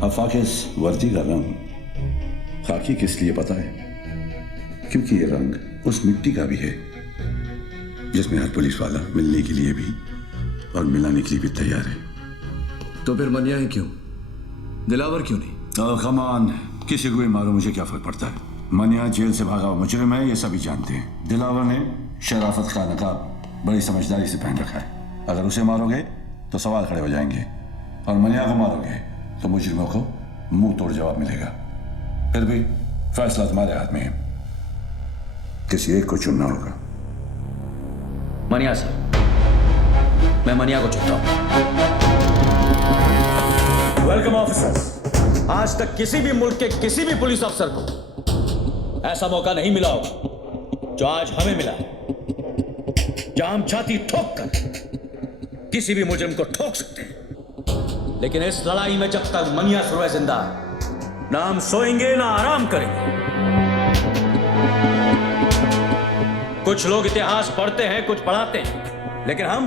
आफाक इस वर्दी का रंग खाकी किस लिए पता है? क्योंकि ये रंग उस मिट्टी का भी है जिसमें हर पुलिस वाला मिलने के लिए भी और मिलाने के लिए भी तैयार है। तो फिर मनिया ही क्यों, दिलावर क्यों नहीं? कमान, किसी को भी मारो, मुझे क्या फर्क पड़ता है। मनिया जेल से भागा हुआ मुजरिम है, ये सभी जानते हैं। दिलावर ने शराफत का नकाब बड़ी समझदारी से पहन रखा है। अगर उसे मारोगे तो सवाल खड़े हो जाएंगे, और मनिया को मारोगे तो मुजरिमों को मुंह तोड़ जवाब मिलेगा। फिर भी फैसला तुम्हारे हाथ में है, किसी एक को चुनना होगा। मनिया सर, मैं मनिया को चुनता हूं। Welcome officers. आज तक किसी भी मुल्क के किसी भी पुलिस अफसर को ऐसा मौका नहीं मिला होगा जो आज हमें मिला है, जहां हम छाती ठोक कर किसी भी मुजरिम को ठोक सकते हैं। लेकिन इस लड़ाई में जब तक मनिया सुरवे जिंदा है, ना हम सोएंगे ना आराम करेंगे। कुछ लोग इतिहास पढ़ते हैं, कुछ पढ़ाते हैं, लेकिन हम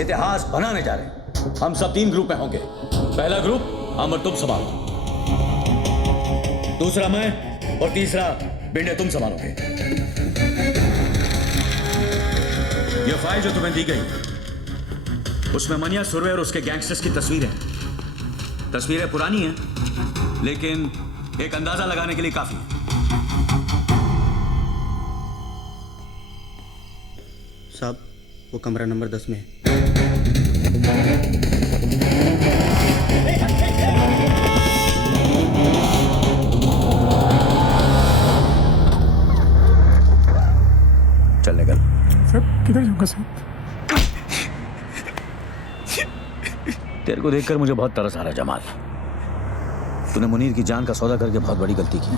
इतिहास बनाने जा रहे हैं। हम सब 3 ग्रुप में होंगे। पहला ग्रुप अमर तुम संभालो, दूसरा मैं, और तीसरा बिंडे तुम संभालोगे। यह फाइल जो तुम्हें दी गई उसमें मनिया सुरवे और उसके गैंगस्टर्स की तस्वीरें पुरानी हैं, लेकिन एक अंदाजा लगाने के लिए काफी है। साहब, वो कमरा नंबर 10 में है। चल निकल। साहब किधर जाऊंगा साहब? तेरे को देखकर मुझे बहुत तरस आ रहा जमाल। तूने मुनीर की जान का सौदा करके बहुत बड़ी गलती की।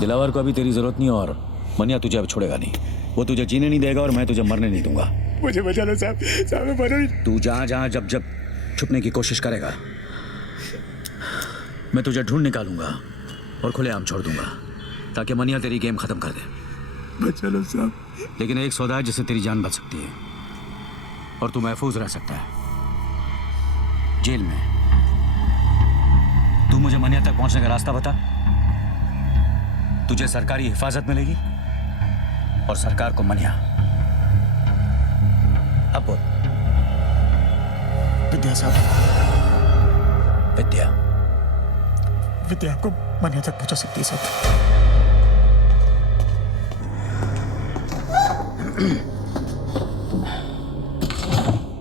दिलावर को अभी तेरी जरूरत नहीं, और मनिया तुझे अब छोड़ेगा नहीं। वो तुझे जीने नहीं देगा और मैं तुझे मरने नहीं दूंगा। मुझे बचा लो साहब, साहब मैं मर रही। तू जहां जहां जब जब छुपने की कोशिश करेगा, मैं तुझे ढूंढ निकालूंगा और खुलेआम छोड़ दूंगा, ताकि मनिया तेरी गेम खत्म कर दे। बचा लो साहब। लेकिन एक सौदा है जिससे तेरी जान बच सकती है और तू महफूज रह सकता है जेल में। तू मुझे मनिया तक पहुंचने का रास्ता बता। तुझे सरकारी हिफाजत मिलेगी और सरकार को मनिया। अब बोल। विद्या साहब। विद्या? विद्या आपको मनिया तक पहुंचा सकती है साहब।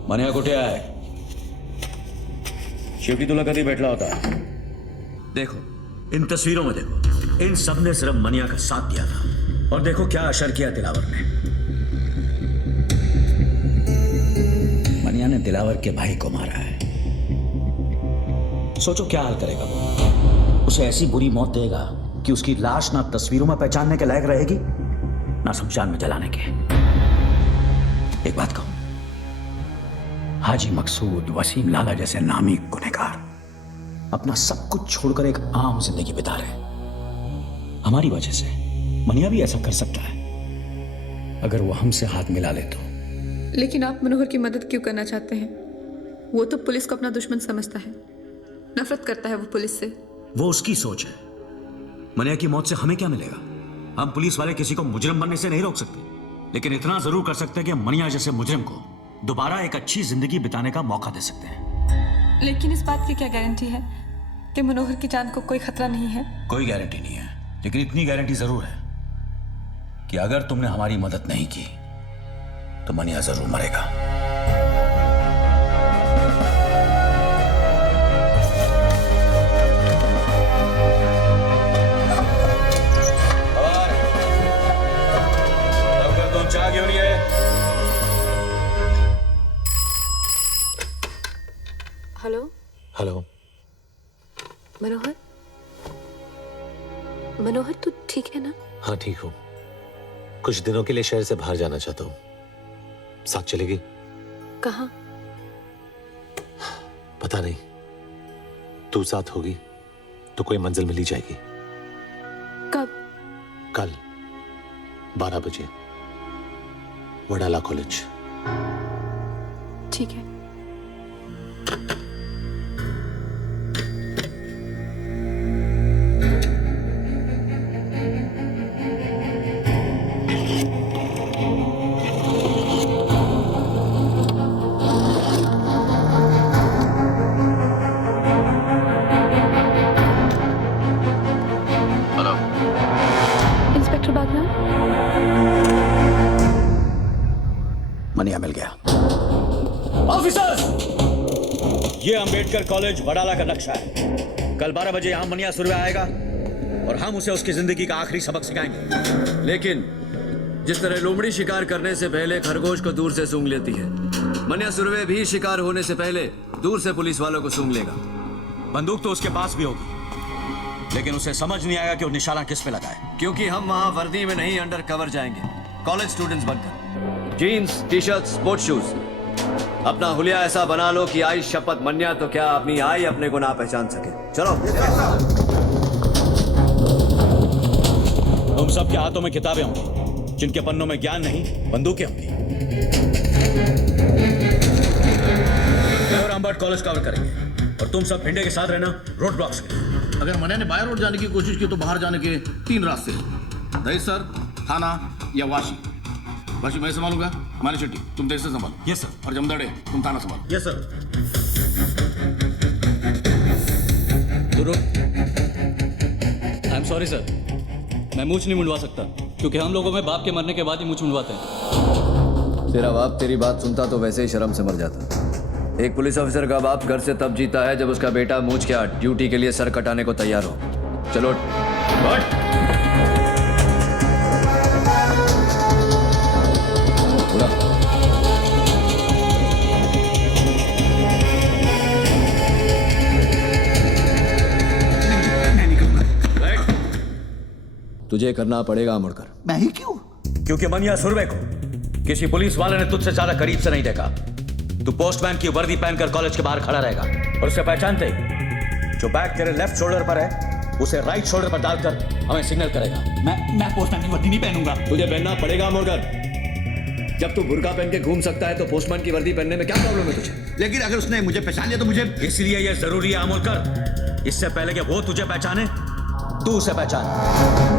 मनिया कुठे आहे? शेवटी तुला कधी भेटला होता? देखो, इन तस्वीरों में देखो, इन सब ने सिर्फ मनिया का साथ दिया था, और देखो क्या असर किया दिलावर ने। मनिया ने दिलावर के भाई को मारा है। सोचो क्या हाल करेगा वो। उसे ऐसी बुरी मौत देगा कि उसकी लाश ना तस्वीरों में पहचानने के लायक रहेगी, ना शमशान में जलाने के। एक बात कहूं, हाजी मकसूद, वसीम लाला जैसे नामी गुनहगार अपना सब कुछ छोड़कर एक आम जिंदगी बिता रहे। हमारी वजह से मनिया भी ऐसा कर सकता है अगर वो हमसे हाथ मिला ले तो। लेकिन आप मनोहर की मदद क्यों करना चाहते हैं? वो तो पुलिस को अपना दुश्मन समझता है, नफरत करता है वो पुलिस से। वो उसकी सोच है। मनिया की मौत से हमें क्या मिलेगा? हम पुलिस वाले किसी को मुजरिम बनने से नहीं रोक सकते, लेकिन इतना जरूर कर सकते हैं कि मनिया जैसे मुजरिम को दोबारा एक अच्छी जिंदगी बिताने का मौका दे सकते हैं। लेकिन इस बात की क्या गारंटी है कि मनोहर की जान को कोई खतरा नहीं है? कोई गारंटी नहीं है, लेकिन इतनी गारंटी जरूर है कि अगर तुमने हमारी मदद नहीं की तो मनिया जरूर मरेगा। चाह क्यों नहीं है? हेलो हेलो मनोहर, मनोहर तू ठीक है ना? हाँ ठीक हूँ। कुछ दिनों के लिए शहर से बाहर जाना चाहता हूँ, साथ चलेगी? कहाँ? पता नहीं, तू साथ होगी तो कोई मंजिल मिल ही जाएगी। कब? कल 12 बजे वडाला कॉलेज। ठीक है। हेलो इंस्पेक्टर बागनान, मनिया मिल गया। ऑफिसर्स, ये अंबेडकर कॉलेज वडाला का नक्शा है। कल 12 बजे यहां मनिया सुरवे आएगा और हम उसे उसकी जिंदगी का आखिरी सबक सिखाएंगे। लेकिन जिस तरह लोमड़ी शिकार करने से पहले खरगोश को दूर से सूंघ लेती है, मनिया सुरवे भी शिकार होने से पहले दूर से पुलिस वालों को सूंघ लेगा। बंदूक तो उसके पास भी होगी, लेकिन उसे समझ नहीं आएगा कि वो निशाना किस पे लगाए। क्योंकि हम वहां वर्दी में नहीं, अंडर कवर जाएंगे, कॉलेज स्टूडेंट्स बनकर। Jeans, T shirt, sports shoes. अपना हुलिया ऐसा बना लो कि आई शपथ मन्या तो क्या अपनी आई अपने को ना पहचान सके। चलो। तुम सब के हाथों में किताबें होंगी, जिनके पन्नों में ज्ञान नहीं, बंदूकें होंगी। और अम्बर्ट कॉलेज कवर करेंगे और तुम सब भिंडे के साथ रहना रोड ब्लॉक्स के। अगर मनिया ने बाहर रोड जाने की कोशिश की तो बाहर जाने के 3 रास्ते, दहीसर, थाना या वाशी। वाशी मैं संभालूंगा, मानी शेट्टी तुम दहीसर संभालो। Yes sir. और जमदाड़े तुम थाना संभालो। Yes sir. I am sorry sir, मैं मूछ नहीं मुंडवा सकता, क्योंकि हम लोगों में बाप के मरने के बाद ही मूछ मुंडवाते हैं। तेरा बाप तेरी बात सुनता तो वैसे ही शर्म से मर जाता। एक पुलिस ऑफिसर का बाप घर से तब जीता है जब उसका बेटा मूछ के ड्यूटी के लिए सर कटाने को तैयार हो। चलो तुझे करना पड़ेगा मुड़कर। मैं ही क्यों? क्योंकि मनिया सुरवे को किसी पुलिस वाले ने तुझसे ज्यादा करीब से नहीं देखा। तू पोस्टमैन की वर्दी पहनकर कॉलेज के बाहर खड़ा रहेगा और उसे पहचानते ही जो बैग तेरे लेफ्ट शोल्डर पर है उसे राइट शोल्डर पर डालकर हमें सिग्नल करेगा। मैं पोस्टमैन की वर्दी नहीं पहनूंगा। तुझे पहनना पड़ेगा मुड़कर। जब तू बुर्का पहन के घूम सकता है तो पोस्टमैन की वर्दी पहनने में क्या प्रॉब्लम है तुझे? लेकिन अगर उसने मुझे पहचान लिया तो मुझे, इसलिए यह जरूरी है अमोलकर, इससे पहले कि वो तुझे पहचाने तू उसे पहचान।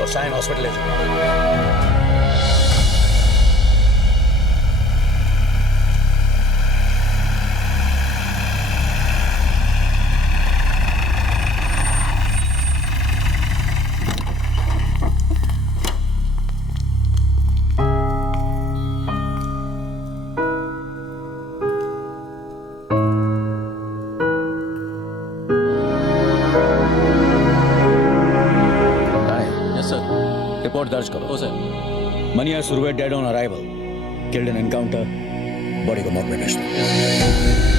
और साइन हॉस्पिटल ले जाओ। रिपोर्ट दर्ज करो। Oh sir. Manya Surve dead on arrival, killed in encounter, body को मॉर्ग में भेज दो।